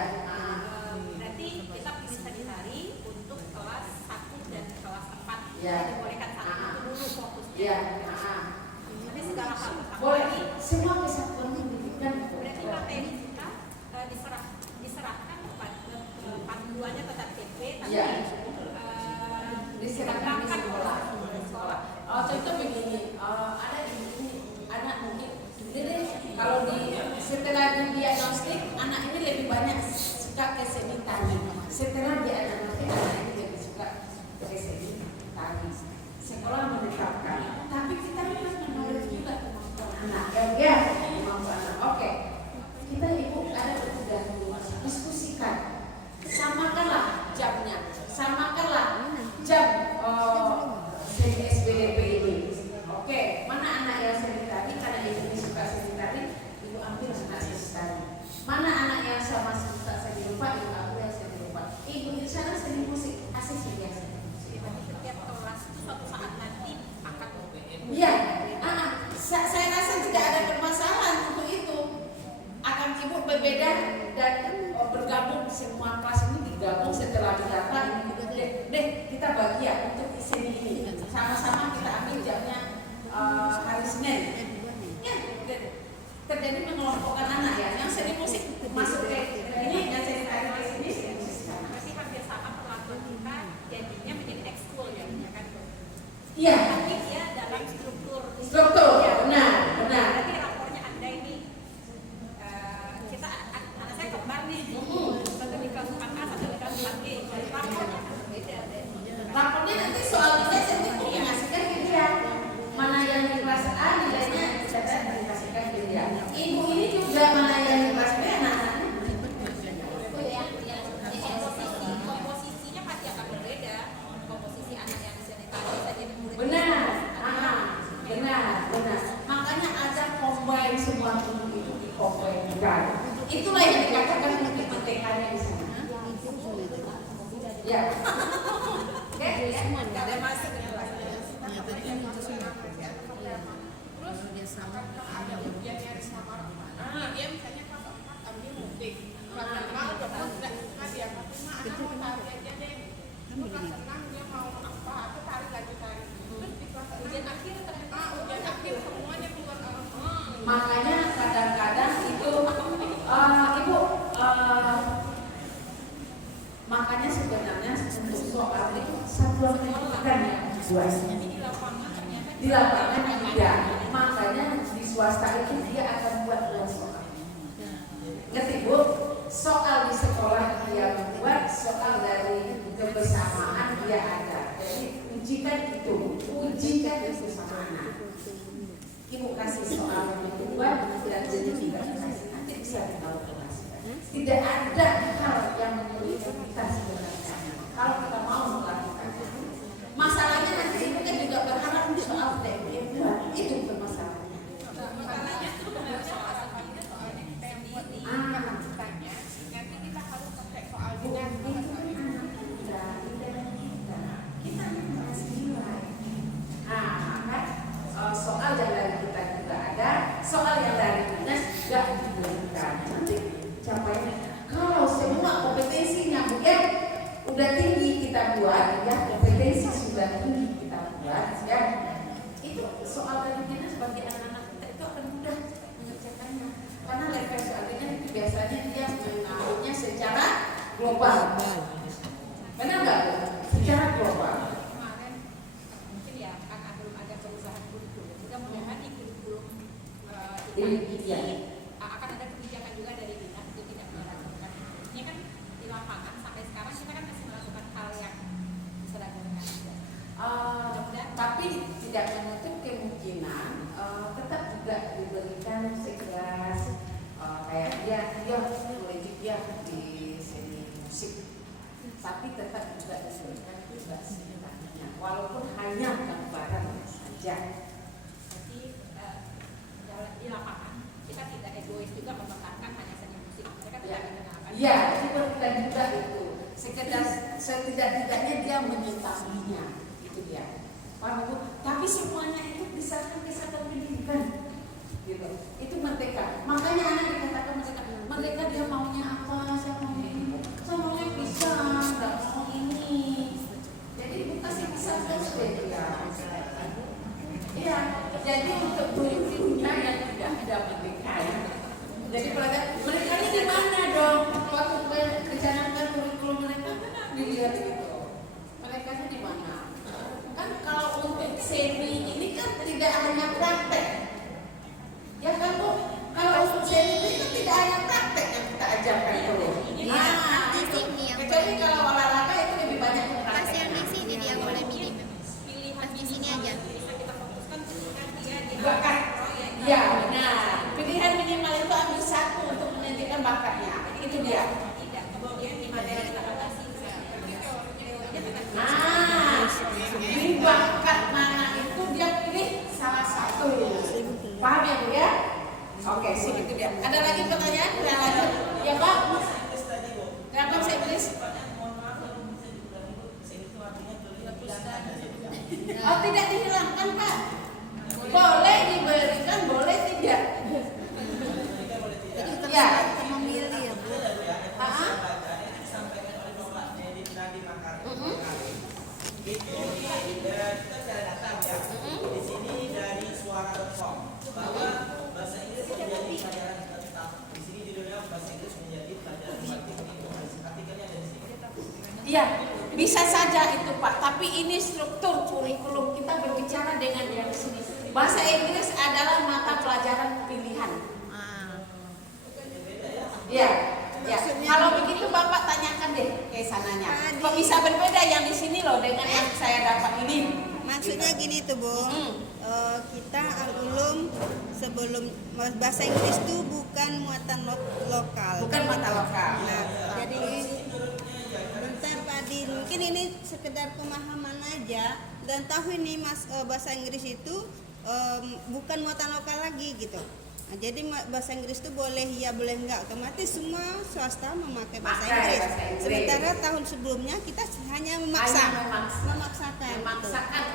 Berarti kita pilih seni tari untuk kelas 1 dan kelas 4. Ya. Kita bolehkan satu itu dulu fokusnya. Ya. Tapi segala hal Boleh. Semua bisa pendidikan. berarti materi kita diserahkan kepada panduannya tetap TP, tapi Iya. Diserahkan di dikembangkan sekolah. Contoh begini, ada ini anak mungkin, jadi kalau setelah didiagnostik anak ini lebih banyak suka ke seni tari. Setelah diagnostik anak ini lebih suka ke seni tari. Sekolah menetapkan, tapi kita harus menolak juga kemampuan anak. Ya, kemampuan anak. Oke, kita ibu ada sudah diskusikan, samakanlah jamnya, samakanlah jam seni SBDP ini. Oke, mana anak yang seni tari? Karena ibu ini suka seni tari, ibu ambil anak seni tari. Mana anak yang sama suka seni rupa, ibu ambil yang seni rupa. Ibu di sana seni musik, asik seni seni musik. tapi setiap kelas itu suatu saat nanti akan Iya, saya rasa tidak ada permasalahan untuk itu. Akan ibu berbeda dan bergabung semua kelas ini digabung setelah didata. Deh kita bagi ya untuk seni ini. Sama-sama kita ambil jamnya hari Senin. Ya, terjadi mengelompokkan anak ya. Yang seni musik masuk ke ini, yang seni tari ke sini, seni musik. berarti hampir sama perlakuan kita jadinya menjadi ekskul ya kan? Iya, Tapi dia dalam struktur. struktur. Ya. Benar. Berarti rapornya ada ini. Kita anak saya kembar nih. Satu di kelas 4A, satu di kelas 4B. Rapornya kan berbeda. Rapornya nanti soal nilai saya dikasihkan ke dia. Mana yang di kelas A nilainya saya dikasihkan ke dia. Ibu ini juga mana yang di kelas B anak-anaknya. Komposisinya pasti akan berbeda. Komposisi anak yang bisa ditarik saja di murid. Benar. Benar. Makanya ada combine semua guru itu di combine. Itulah yang dikatakan multi-PTK-nya di sana. Ya. Oke, Ada masuk ke kelas. Dia misalnya kelas 4 ambil musik, kelas 5 udah nggak dia cuma anak mau tari aja deh. Terus kelas 6 dia mau apa? Aku tari lagi tari. Terus di kelas ujian akhir ternyata ujian akhir semuanya keluar makanya kadang-kadang itu ibu makanya sebenarnya untuk soal itu satuan pendidikan yang dibuat di lapangan tidak, makanya di swasta itu dia akan buat dua soal. Ngerti bu? Soal di sekolah dia membuat, soal dari kebersamaan dia ada. Jadi ujikan itu sama anak. Ibu kasih soal yang dibuat dan jadi tidak kasih, nanti bisa dikalkulasikan. Tidak ada hal yang menyulitkan kita sebenarnya kalau kita mau melakukannya. Masalahnya nanti ibu kan juga berharap soal TMI buat, itu permasalahannya. Masalahnya tuh bukan soal sebenarnya soalnya kita yang buat nih. Tanya, nanti kita harus pakai soal juga. Itu kan anak kita yang kasih nilai. Maka soal yang dari kita juga ada, soal yang dari dinas juga diberikan. Nanti capainya kalau semua kompetensinya mungkin udah tinggi kita buat, ya kompetensi sudah tinggi kita buat, ya itu soal dari dinas bagi anak-anak kita itu akan mudah mengerjakannya. Karena level soalnya itu biasanya dia mengambilnya secara global. Benar nggak? Secara global. Kemarin mungkin ya akan belum ada perubahan kurikulum. Mudah-mudahan di kurikulum ini akan ada kebijakan juga dari dinas untuk tidak melakukan. Ini kan di lapangan sampai sekarang kita kan masih melakukan hal yang diseragamkan juga. Tapi tidak menutup kemungkinan tetap juga diberikan sekelas kayak dia boleh juga di seni musik, tapi tetap juga diberikan juga seni tari. bakat-bakatnya, walaupun hanya gambaran saja. Jadi di lapangan kita tidak egois juga membanggakan hanya saja musik. Mereka tidak dikenalkan. Iya, itu bukan juga itu. Sekedar setidak-tidaknya dia menyetaminya, itu dia. Paham Bu? Tapi semuanya itu diserahkan ke satu pendidikan, gitu. Itu merdeka. Makanya anak dikatakan merdeka. Merdeka dia maunya apa? Saya maunya ini. Saya maunya bisa, nggak mau ini. Jadi bukan bisa terus dia. Iya. Jadi untuk guru kita yang tidak ada merdeka ya. Jadi pelajar mereka ini di mana dong? Waktu rencanakan kurikulum mereka dilihat itu. Mereka ini di mana? Kan kalau untuk semi ini kan tidak hanya praktek. Ya kan Bu? Kalau untuk semi ini kan tidak hanya praktek yang kita ajarkan dulu. Nah, di itu. sini yang Kecuali kalau olahraga itu lebih banyak pas praktek. yang di sini dia boleh minim. Pas di sini aja. Bisa kita fokuskan pilihan dia di Bakat. Ya, benar. Pilihan minimal itu ambil satu untuk menentukan bakatnya. Itu dia. tidak kemudian di materi kita batasi. Nah, di bakat mana itu dia pilih salah satu. Paham ya Bu ya? Oke, sip itu dia. Ada lagi pertanyaan? Ada lanjut? Ya Pak? Kenapa saya Inggris? Oh, tidak dihilangkan Pak. Boleh diberikan, boleh tidak. Ya. Memilih ya Bu. Di sini dari suara.com bahwa bahasa Inggris menjadi pelajaran tetap. Di sini judulnya bahasa Inggris menjadi pelajaran wajib diinformasi. Artikelnya ada di sini. Iya, bisa saja itu Pak. Tapi ini struktur kurikulum kita berbicara dengan yang sini. Bahasa Inggris adalah mata pelajaran pilihan. Iya. Ya, kalau begitu Bapak tanyakan deh ke sananya. Kok bisa berbeda yang di sini loh dengan yang saya dapat ini? Maksudnya gini tuh Bu, kita al-ulum sebelum bahasa Inggris itu bukan muatan lokal. Bukan mata lokal. Nah, jadi bentar Pak Din, mungkin ini sekedar pemahaman aja dan tahu ini bahasa Inggris itu bukan muatan lokal lagi gitu. Nah, jadi bahasa Inggris itu boleh ya boleh enggak, otomatis semua swasta memakai bahasa Inggris. Sementara tahun sebelumnya kita hanya memaksakan.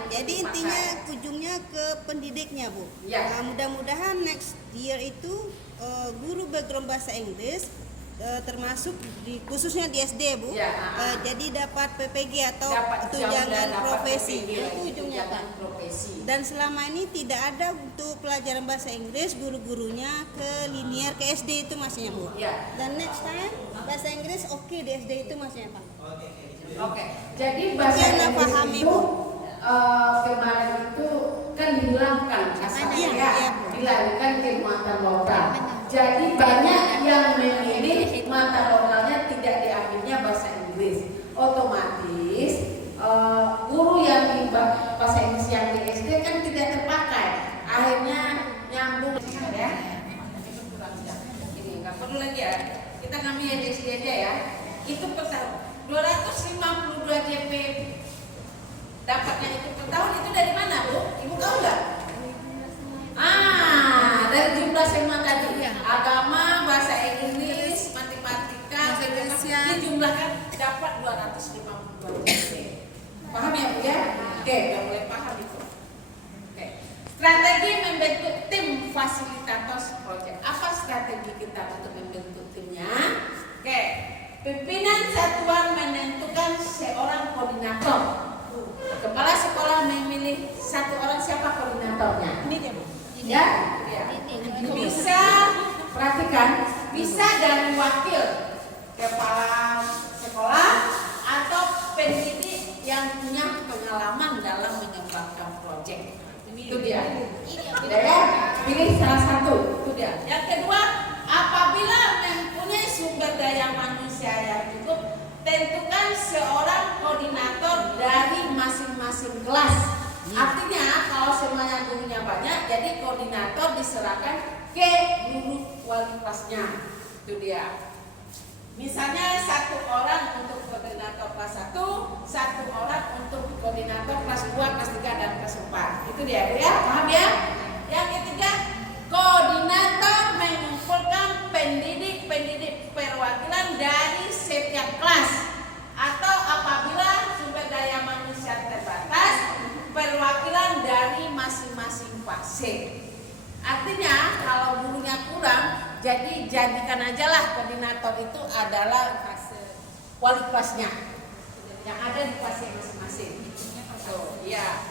Jadi intinya ujungnya ke pendidiknya Bu. Ya. Nah, mudah-mudahan next year itu guru background bahasa Inggris termasuk khususnya di SD Bu. Ya, Jadi dapat PPG atau dapat tunjangan dapat profesi. PPG, Itu ujungnya tunjangan Pak. profesi. Dan selama ini tidak ada untuk pelajaran bahasa Inggris guru-gurunya ke linear ke SD itu maksudnya Bu. Ya. Dan next time bahasa Inggris oke di SD itu maksudnya Pak. Oke. Jadi bahasa Yang Inggris pahami, itu Bu. kemarin itu kan dihilangkan asalnya Iya, ya, iya, Bu. dihilangkan ke muatan lokal. Jadi banyak yang memilih mata lokalnya tidak diambilnya bahasa Inggris. Otomatis guru yang di bahasa Inggris yang di SD kan tidak terpakai. Akhirnya nyambung ya. Ini nggak perlu lagi ya. Kita ngambil yang di SD aja ya. Itu per tahun 252 JP dapatnya itu per tahun itu dari mana Bu? Ibu tahu nggak? Dari jumlah semua tadi. Agama, bahasa Inggris, matematika, dijumlahkan dapat 252 JP. Paham ya Bu ya? Oke, udah mulai paham itu. Oke. Strategi membentuk tim fasilitator proyek. Apa strategi kita untuk membentuk timnya? Oke. Pimpinan satuan menentukan seorang koordinator. Kepala sekolah memilih satu orang, siapa koordinatornya? Ini dia Bu. Ya, bisa perhatikan, bisa dari wakil kepala sekolah atau pendidik yang punya pengalaman dalam mengembangkan proyek. Itu dia. Ya, pilih salah satu. Itu dia. Yang kedua, apabila mempunyai sumber daya manusia yang cukup, tentukan seorang koordinator dari masing-masing kelas. Artinya kalau semuanya gurunya banyak, jadi koordinator diserahkan ke guru wali kelasnya. Itu dia. Misalnya 1 orang untuk koordinator kelas 1, 1 orang untuk koordinator kelas 2, kelas 3, dan kelas 4. Itu dia, Bu ya, paham ya? Yang ketiga, koordinator mengumpulkan pendidik-pendidik perwakilan dari setiap kelas, atau apabila sumber daya manusia terbatas, perwakilan dari masing-masing fase. Artinya kalau gurunya kurang, jadi jadikan aja lah koordinator itu adalah wali kelasnya yang ada di fase masing-masing. Ya.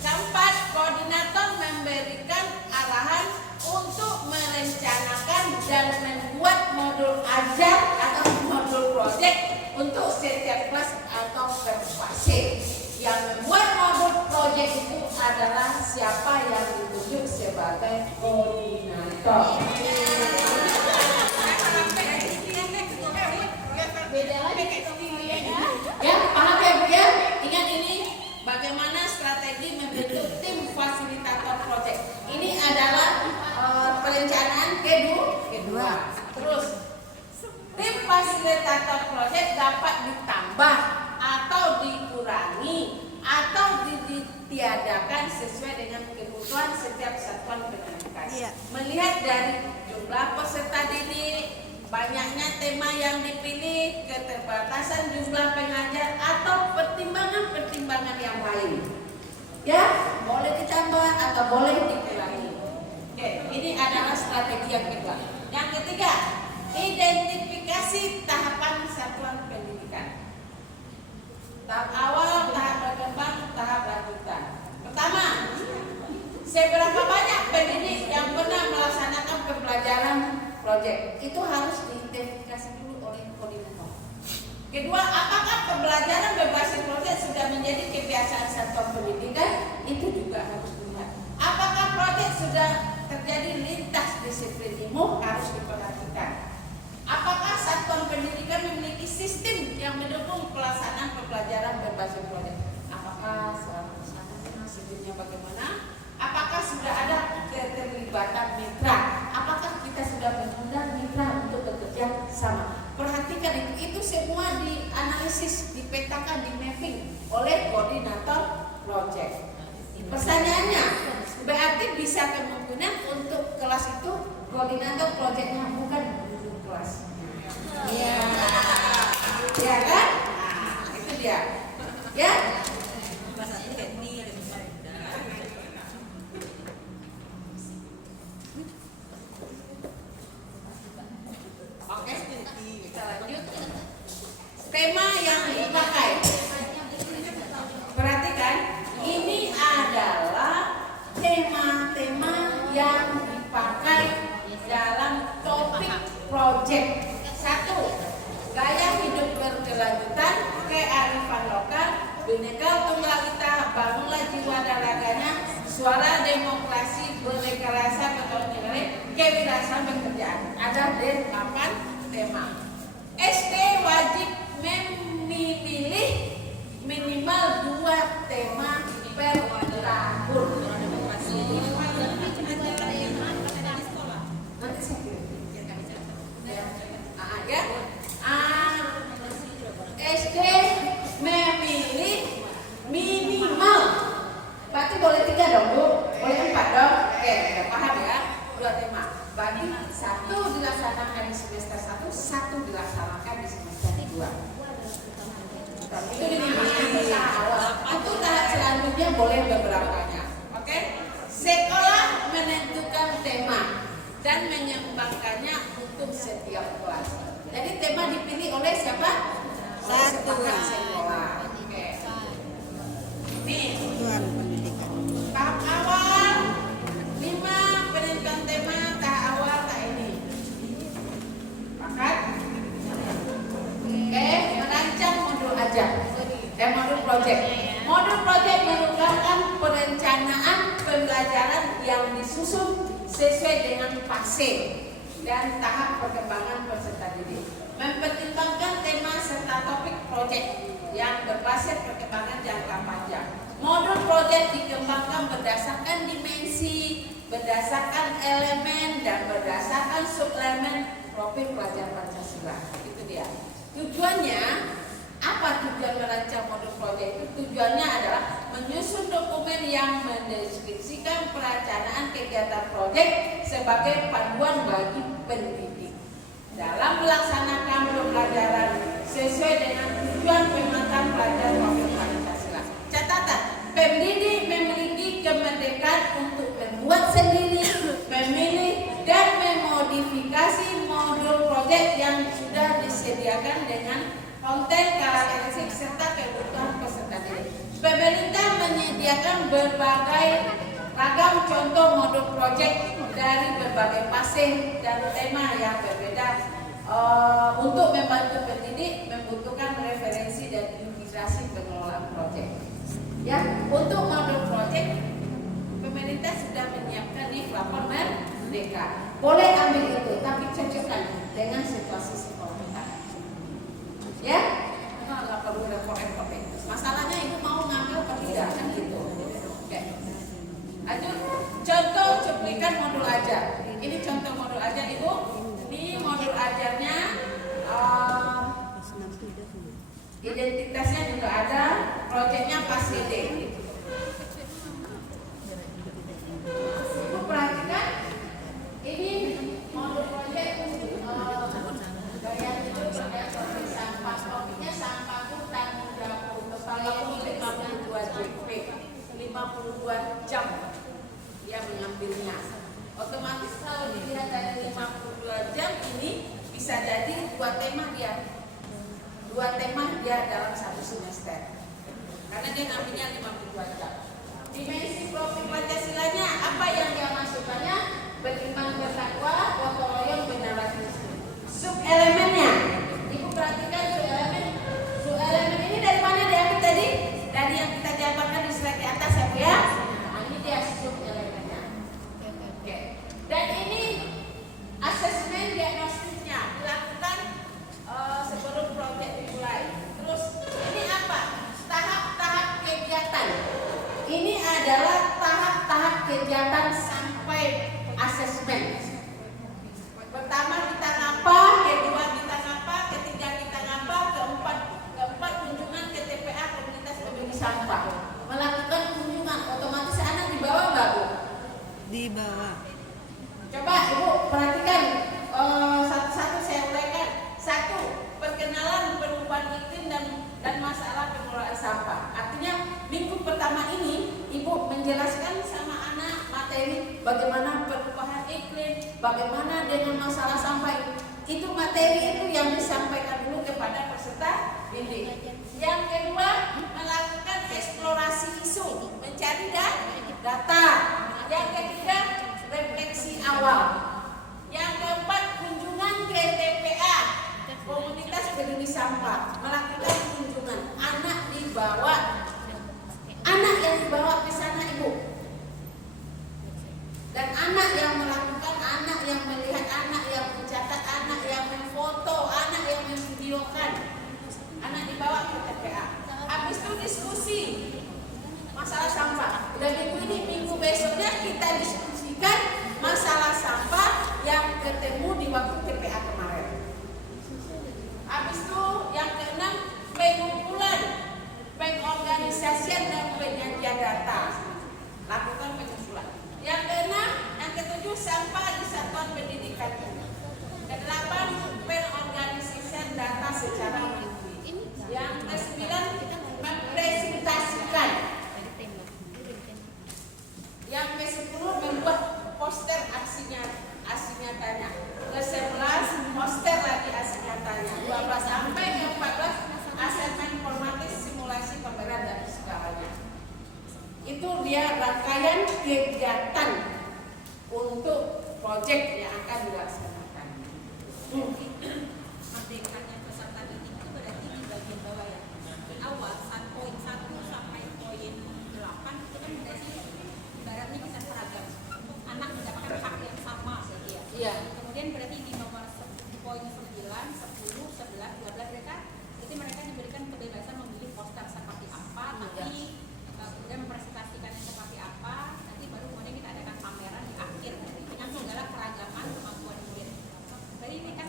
Keempat, koordinator memberikan arahan untuk merencanakan dan membuat modul ajar atau modul proyek untuk setiap kelas atau per fase. Yang membuat modul proyek itu adalah siapa yang ditunjuk sebagai koordinator. Beda lagi Ya, paham ya Bu ya? Ingat ini bagaimana strategi membentuk tim fasilitator proyek. Ini adalah perencanaan kedua. Terus tim fasilitator proyek dapat ditambah atau dikurangi atau ditiadakan sesuai dengan kebutuhan setiap satuan pendidikan. Iya. Melihat dari jumlah peserta didik, banyaknya tema yang dipilih, keterbatasan jumlah pengajar, atau pertimbangan-pertimbangan yang lain. Ya, boleh ditambah atau boleh dikurangi. Oke, ini adalah strategi yang kedua. Yang ketiga, identifikasi tahapan satuan pendidikan. Tahap awal, tahap berkembang, tahap lanjutan. Pertama, seberapa banyak pendidik yang pernah melaksanakan pembelajaran proyek? Itu harus diidentifikasi dulu oleh koordinator. Kedua, apakah pembelajaran berbasis proyek sudah menjadi kebiasaan satuan pendidikan? Itu juga harus dilihat. Apakah proyek sudah terjadi lintas disiplin ilmu? Harus diperhatikan. Apakah satuan pendidikan memiliki sistem yang mendukung pelaksanaan pembelajaran berbasis proyek? Apakah sistemnya bagaimana? Apakah sudah ada keterlibatan mitra? Apakah kita sudah mengundang mitra untuk bekerja sama? Perhatikan itu semua dianalisis, dipetakan, di mapping oleh koordinator proyek. Pertanyaannya, berarti bisa kemungkinan untuk kelas itu koordinator proyeknya bukan guru kelas. Iya. Ya kan? Nah, itu dia. Ya. Oke, kita lanjut. Tema yang dipakai. Perhatikan, ini adalah tema-tema yang dipakai dalam topik project. 1. Gaya hidup berkelanjutan, kearifan lokal, Bhinneka Tunggal Ika, bangunlah jiwa dan raganya, suara demokrasi, berneka rasa, bertolak kewirausahaan pekerjaan. Ada 8 tema. SD wajib memilih minimal 2 tema per tahun. Nanti saya kirim. Ya. SD memilih minimal. Berarti boleh 3 dong Bu? Boleh 4 dong? Oke, paham ya? 2 tema. Bagi 1 dilaksanakan di semester 1, 1 dilaksanakan di semester 2. Itu di tahap. Itu tahap selanjutnya boleh beberapanya. Oke? Sekolah menentukan tema dan menyeimbangkannya untuk setiap kelas. Jadi tema dipilih oleh siapa? Sepakat sekolah. Oke. Nih. Satuan pendidikan. Tahap awal 5 penentuan tema tahap awal kayak ini. Pakat? Oke, merancang modul ajar. Modul project. Modul project merupakan perencanaan pembelajaran yang disusun sesuai dengan fase dan tahap perkembangan peserta didik. Mempertimbangkan tema serta topik project yang berbasis perkembangan jangka panjang. Modul project dikembangkan berdasarkan dimensi, berdasarkan elemen, dan berdasarkan suplemen profil pelajar Pancasila. Itu dia. Tujuannya apa? Tujuan merancang modul proyek itu tujuannya adalah menyusun dokumen yang mendeskripsikan perencanaan kegiatan proyek sebagai panduan bagi pendidik dalam melaksanakan pembelajaran sesuai dengan tujuan pemetaan pelajar profil Pancasila. Catatan, pendidik memiliki kemerdekaan untuk membuat sendiri, memilih dan memodifikasi modul proyek yang sudah disediakan dengan konten, karakteristik serta kebutuhan peserta didik. Pemerintah menyediakan berbagai ragam contoh modul proyek dari berbagai fase dan tema yang berbeda untuk membantu pendidik membutuhkan referensi dan integrasi pengelolaan proyek. Ya, untuk modul proyek pemerintah sudah menyiapkan nih lapor merdeka. Boleh ambil itu, tapi cocokkan dengan situasi sekolah kita. Ya, nggak perlu repot-repot. Masalahnya ibu mau ngambil atau tidak kan gitu. Oke. Lanjut, contoh cuplikan modul ajar. Ini contoh modul ajar ibu. Ini modul ajarnya. Identitasnya juga ada. Proyeknya PASD. Ibu perhatikan. Ini modul proyek. Gaya hidup sebagai sampah. Topiknya sampah hutan dapur. Kepala 52 JP. 52 jam dia mengambilnya. Otomatis kalau dilihat dari 52 jam ini bisa jadi dua tema dia dalam satu semester. Karena dia ngambilnya 52 jam. Dimensi profil Pancasilanya apa yang dia masukkannya? Beriman, bertakwa, gotong royong, bernarasi. Sub elemennya, ibu perhatikan sub elemen. Sub elemen ini dari mana diambil tadi? Dari yang kita jabarkan di slide di atas ya Bu ya. Nah, ini dia sub elemennya. Oke. Dan ini asesmen diagnostisnya dilakukan sebelum proyek dimulai. Terus ini apa? Tahap-tahap kegiatan. Ini adalah tahap-tahap kegiatan sampai asesmen. Pertama kita ngapa, kedua kita ngapa, ketiga kita ngapa, keempat kunjungan ke TPA komunitas pemilih sampah. Melakukan kunjungan, otomatis anak dibawa nggak Bu? Dibawa. Coba Ibu perhatikan satu-satu saya uraikan. Satu, perkenalan perubahan iklim dan masalah pengelolaan sampah. Artinya minggu pertama ini Ibu menjelaskan sama anak materi bagaimana perubahan iklim, bagaimana dengan masalah sampah. Itu materi itu yang disampaikan dulu kepada peserta didik. Yang kedua, melakukan eksplorasi isu, mencari data. Yang ketiga, refleksi awal. Yang keempat, kunjungan ke TPA komunitas peduli sampah, melakukan kunjungan. Anak yang dibawa ke sana Ibu. Dan anak yang melakukan, anak yang melihat, anak yang mencatat, anak yang memfoto, anak yang memvideokan. Anak dibawa ke TPA. Habis itu diskusi masalah sampah. Dan minggu besoknya kita diskusikan masalah sampah yang ketemu di waktu TPA kemarin. Habis itu yang keenam, pengumpulan, pengorganisasian dan penyajian data. Lakukan pengumpulan. Yang keenam, yang ketujuh, sampah di satuan pendidikan. Kedelapan, pengorganisasian data secara mandiri. Yang kesembilan, mempresentasikan. Yang ke-10, membuat poster aksi nyatanya. Ke-11, poster lagi aksi nyatanya. 12 sampai ke-14, asesmen formatif simulasi pemberian dan segalanya. Itu dia rangkaian kegiatan untuk proyek yang akan dilaksanakan. Merdekanya peserta didik itu berarti di bagian bawah ya. Di awal poin 1 sampai poin 8 itu kan berarti ibaratnya bisa seragam. Anak mendapatkan hak yang sama berarti ya. Iya. Kemudian berarti di nomor poin 9, 10, 11, 12 mereka diberikan kebebasan memilih poster seperti apa, tapi kemudian mempresentasikannya seperti apa, nanti baru kemudian kita adakan pameran di akhir dengan segala keragaman kemampuan murid. Jadi ini kan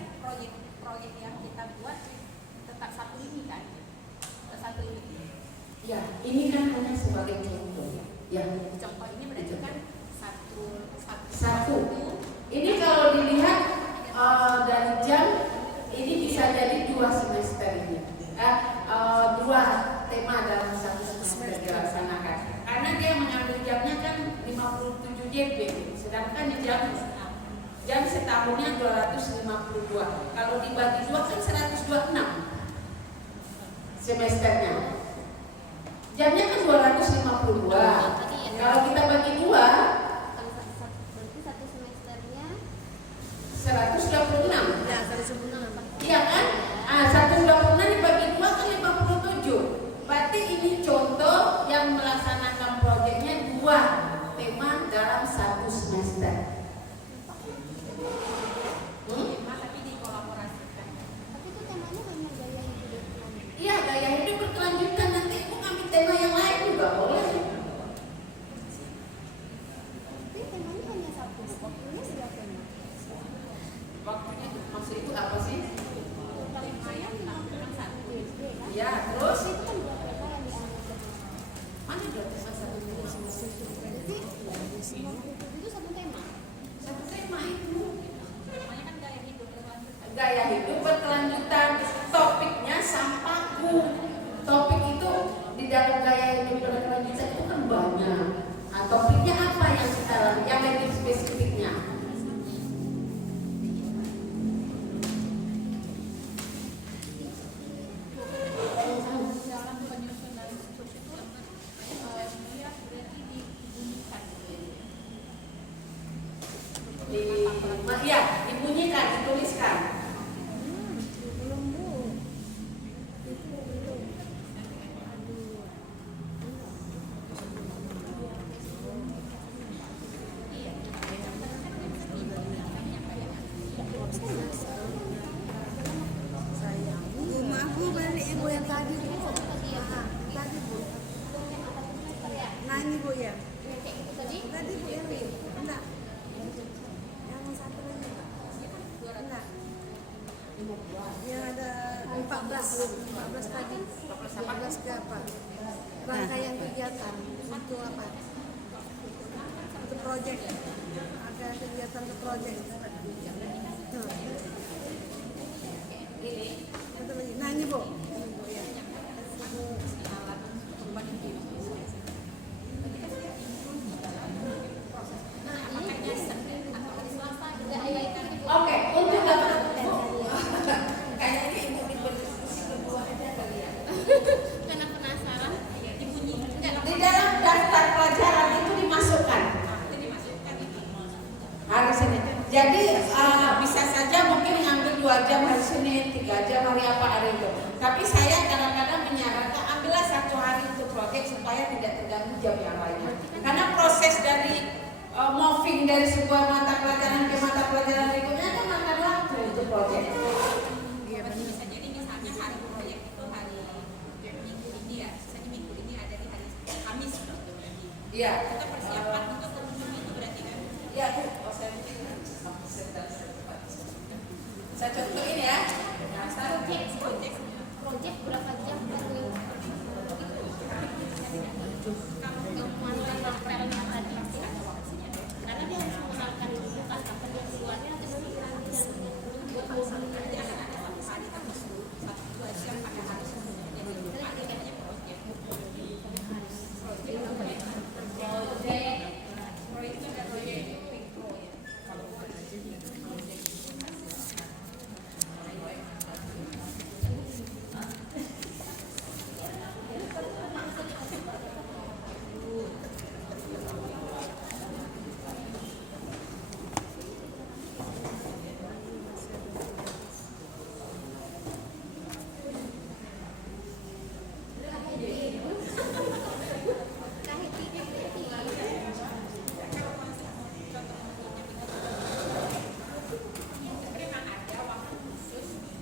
contoh ini menunjukkan satu. Ini kalau dilihat dari jam ini bisa jadi 2 semester ini. 2 tema dalam 1 semester dilaksanakan. Karena dia mengambil jamnya kan 57 JP, sedangkan jam setahunnya 252. Kalau dibagi 2 kan 126 semesternya. Jamnya kan 252. Kalau kita bagi 2, berarti satu semesternya 126. Ya, 126. Iya kan? 126 dibagi 2 kan 57. Berarti ini contoh yang melaksanakan proyeknya 2 tema dalam 1 semester. tapi dikolaborasikan. tapi itu temanya hanya gaya hidup berkelanjutan. Iya, gaya hidup berkelanjutan. Nanti ibu ngambil tema yang lain juga boleh. Tapi temanya hanya satu, waktunya berapa nih? Waktunya maksud ibu apa sih? Temanya 51 USD kan? Ya, terus Itu kan 2 tema yang diangkat. mana 2 tema 1 tema? Berarti 50 itu satu tema. Satu tema itu Namanya kan gaya hidup berkelanjutan. gaya hidup berkelanjutan. Topiknya sampaku. Topik itu di dalam gaya hidup berkelanjutan itu kan banyak. Topiknya apa yang sekarang yang lebih spesifiknya? Dalam penyusunan struktur itu dia berarti dibunyikan. Ya, dibunyikan, dituliskan. Belum bu. Itu belum. Rumah aku balik ibu yang tadi bu. Tadi bu. Nah ini bu ya. Tadi bu yang ini. Enggak. Yang satu lagi pak. Enggak. Yang ada 14 tadi. 14 ke apa? Rangkaian kegiatan untuk apa? Untuk proyek. Ada kegiatan untuk proyek. Nah ini bu. Oke, untuk dapat kayaknya ibu berdiskusi berdua aja kali ya. Karena penasaran, dibunyikan. Di dalam daftar pelajaran itu dimasukkan hari Senin. Jadi bisa saja mungkin ngambil 2 jam hari Senin, 3 jam hari apa hari itu. Tapi saya kadang-kadang menyarankan ambillah 1 hari untuk proyek supaya tidak terganggu jam yang lainnya. Karena proses dari moving dari sebuah mata pelajaran ke mata pelajaran berikutnya kan makan waktu untuk proyek. Berarti bisa jadi misalnya hari proyek itu hari minggu ini ya, misalnya minggu ini ada di hari Kamis gitu. Iya. Kita persiapan untuk pengunjung itu berarti kan. Iya Bu, saya contohin ya. Project berapa jam per minggu? Yang mengenalkan laporan yang tadi. Karena dia harus mengenalkan dulu kan kapan dia keluarnya nanti buat mobilnya.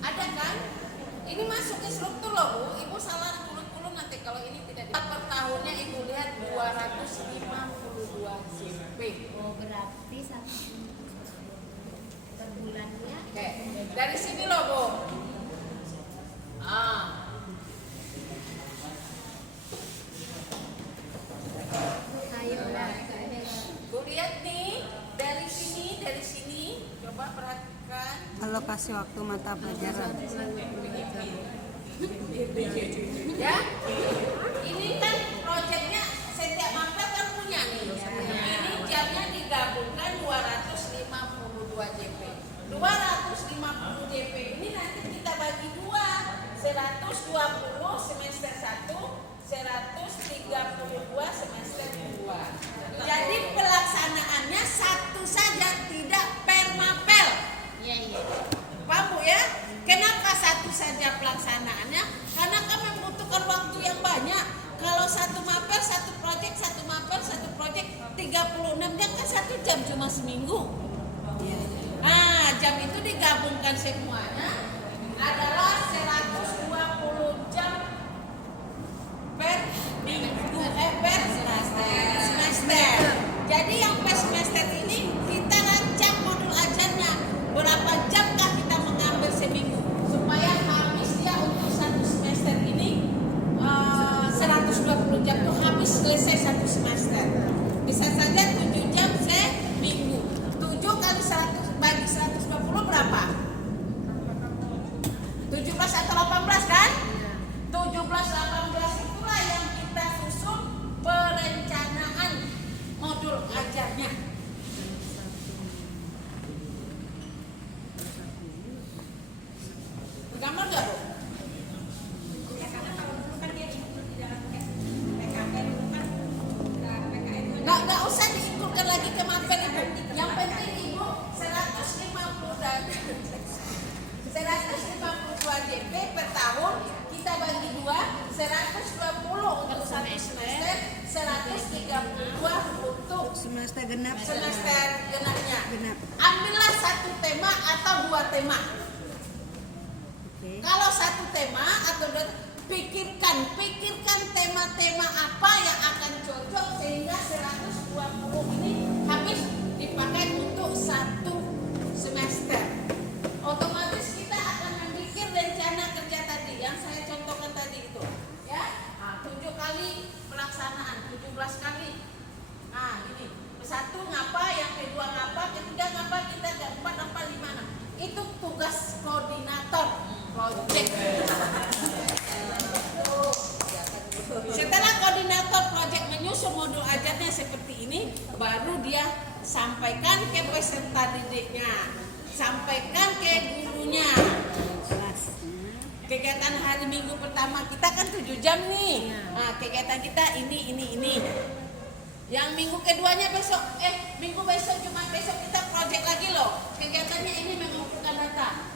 Ada kan? Ini masuk ke struktur loh Bu. Ibu salah kulur-kulur nanti kalau ini tidak per tahunnya Ibu lihat 252 CP. Oh berarti satu per bulannya. Oke, dari sini loh Bu. Ayo alokasi waktu mata pelajaran. Ya, ini kan proyeknya setiap mapel kan punya nih. Ini jamnya digabungkan 252 JP. 250 JP ini nanti kita bagi dua, 120 semester 1, 132 semester 2. Jadi pelaksanaannya satu saja, tidak per mapel. Iya. Paham Bu ya? Kenapa satu saja pelaksanaannya? Karena kan membutuhkan waktu yang banyak. Kalau satu mapel, satu proyek, satu mapel, satu proyek 36 jam kan 1 jam cuma seminggu. Nah, jam itu digabungkan semuanya adalah 120 jam per minggu, per semester. Jadi yang per semester ini kita rancang modul ajarnya. Berapa jamkah kita mengambil seminggu supaya habis dia untuk satu semester ini 120 jam itu habis selesai satu semester. Bisa saja 7 jam seminggu. 7 kali 100 bagi 120 berapa? 17 atau 18 kan? 17 18 itulah yang kita susun perencanaan modul ajarnya. Gambar nggak Bu? Ya karena kalau dulu kan dia ikut di dalam PKP dulu kan PKN itu Nggak usah diikutkan lagi ke mapel Ibu. Yang penting Ibu 150 dan 152 JP per tahun kita bagi dua, 120 untuk satu semester, 132 untuk Semester genap. semester genapnya. Genap. Ambillah satu tema atau dua tema. Oke. Kalau satu tema atau dua, pikirkan tema-tema apa yang akan cocok sehingga 120 ini habis dipakai untuk satu semester. Otomatis kita akan membuat rencana kerja tadi yang saya contohkan tadi itu, ya. 7 kali pelaksanaan, 17 kali. Nah, ini satu ngapa, yang kedua ngapa, ketiga ngapa, kita keempat ngapa, 5. Itu tugas koordinator project. Setelah koordinator project menyusun modul ajarnya seperti ini, baru dia sampaikan ke peserta didiknya, sampaikan ke gurunya. Kegiatan hari Minggu pertama kita kan 7 jam nih. Nah, kegiatan kita ini. Yang minggu keduanya besok, minggu besok cuma besok kita project lagi loh. Kegiatannya ini mengumpulkan data.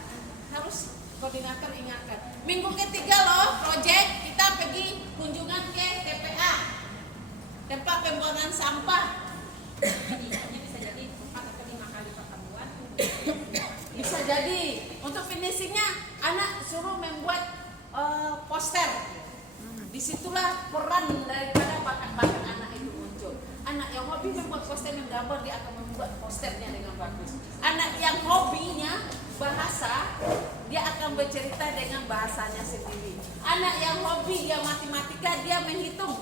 Harus koordinator ingatkan. Minggu ketiga loh project kita pergi kunjungan ke TPA, tempat pembuangan sampah. jadinya bisa jadi 4 atau 5 kali pertemuan. Bisa jadi untuk finishingnya anak suruh membuat poster. Disitulah peran daripada bakat-bakat anak itu muncul. Anak yang hobi membuat poster yang gambar, dia akan membuat posternya dengan bagus. Anak yang hobinya bahasa, dia akan bercerita dengan bahasanya sendiri. Anak yang hobi dia matematika, dia menghitung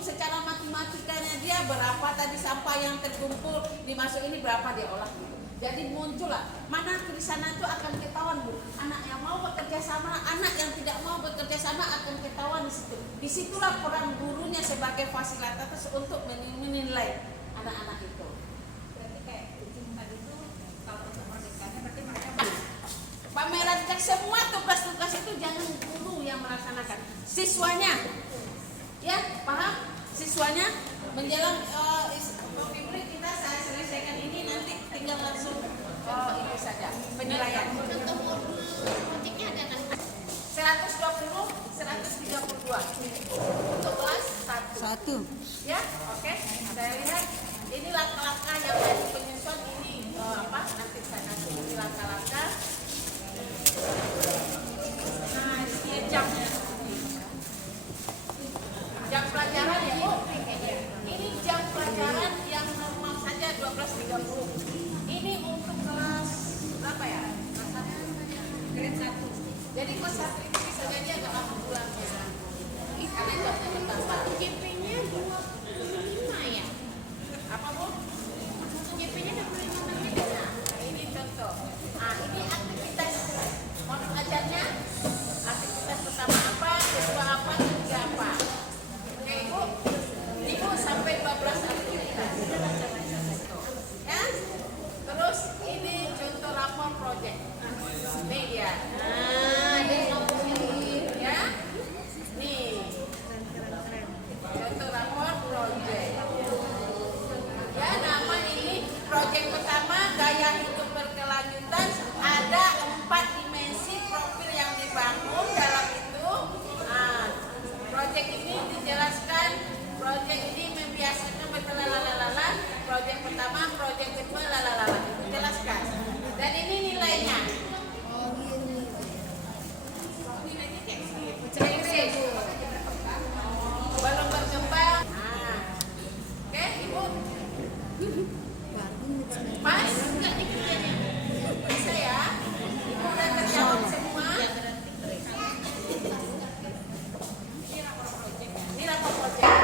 secara matematikanya dia berapa tadi sampah yang terkumpul dimasuk ini berapa dia olah gitu. Jadi muncullah mana di sana itu akan ketahuan Bu. Anak yang mau bekerja sama, anak yang tidak mau bekerja sama akan ketahuan di situ. Disitulah peran gurunya sebagai fasilitator untuk menilai anak-anak itu. Berarti kayak ujung tadi itu kalau untuk merdekanya berarti mereka Pameran cek semua tugas-tugas itu jangan guru yang melaksanakan, siswanya. Ya, paham? Siswanya menjelang Februari kita saya selesaikan ini, nanti tinggal langsung itu saja penilaian. Contoh modul projectnya ada kan? 120, 132 untuk kelas 1. Ya, oke. Saya lihat ini langkah-langkah yang dari penyusun ini nanti saya kasih ini langkah-langkah. Nah, ini jamnya. Jam pelajaran ya Bu. Ini jam pelajaran yang normal saja 12.30. Ini untuk kelas berapa ya? Kelas 1. Grade 1. Jadi kelas 1 itu bisa jadi agak lama pulangnya. Karena jamnya bertambah. JP-nya 25 ya? Apa Bu? JP-nya 25 menit bisa? Nah, ini contoh. Nah, Mas, enggak nih kerjanya? Bisa ya? Ibu udah terjawab semua? Ini rapor project.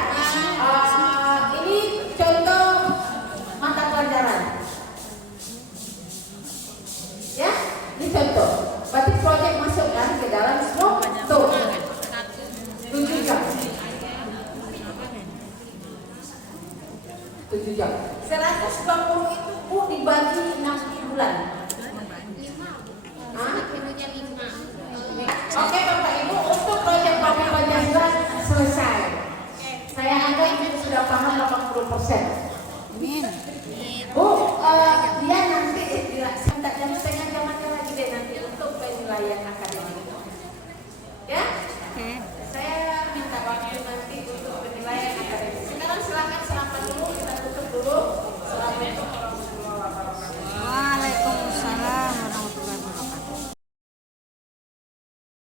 Ini contoh mata pelajaran. Ya, ini contoh. Berarti project masuk kan ke dalam semua tuh 7 jam. 7 jam. 120 itu Bu dibagi 6 bulan. 5 kilonya 5. Oke Bapak Ibu, untuk proyek Bapak Pancasila selesai. Saya anggap ini sudah paham 80%. Bu, dia nanti dilaksanakan jam setengah jam aja lagi deh nanti untuk penilaian akademik.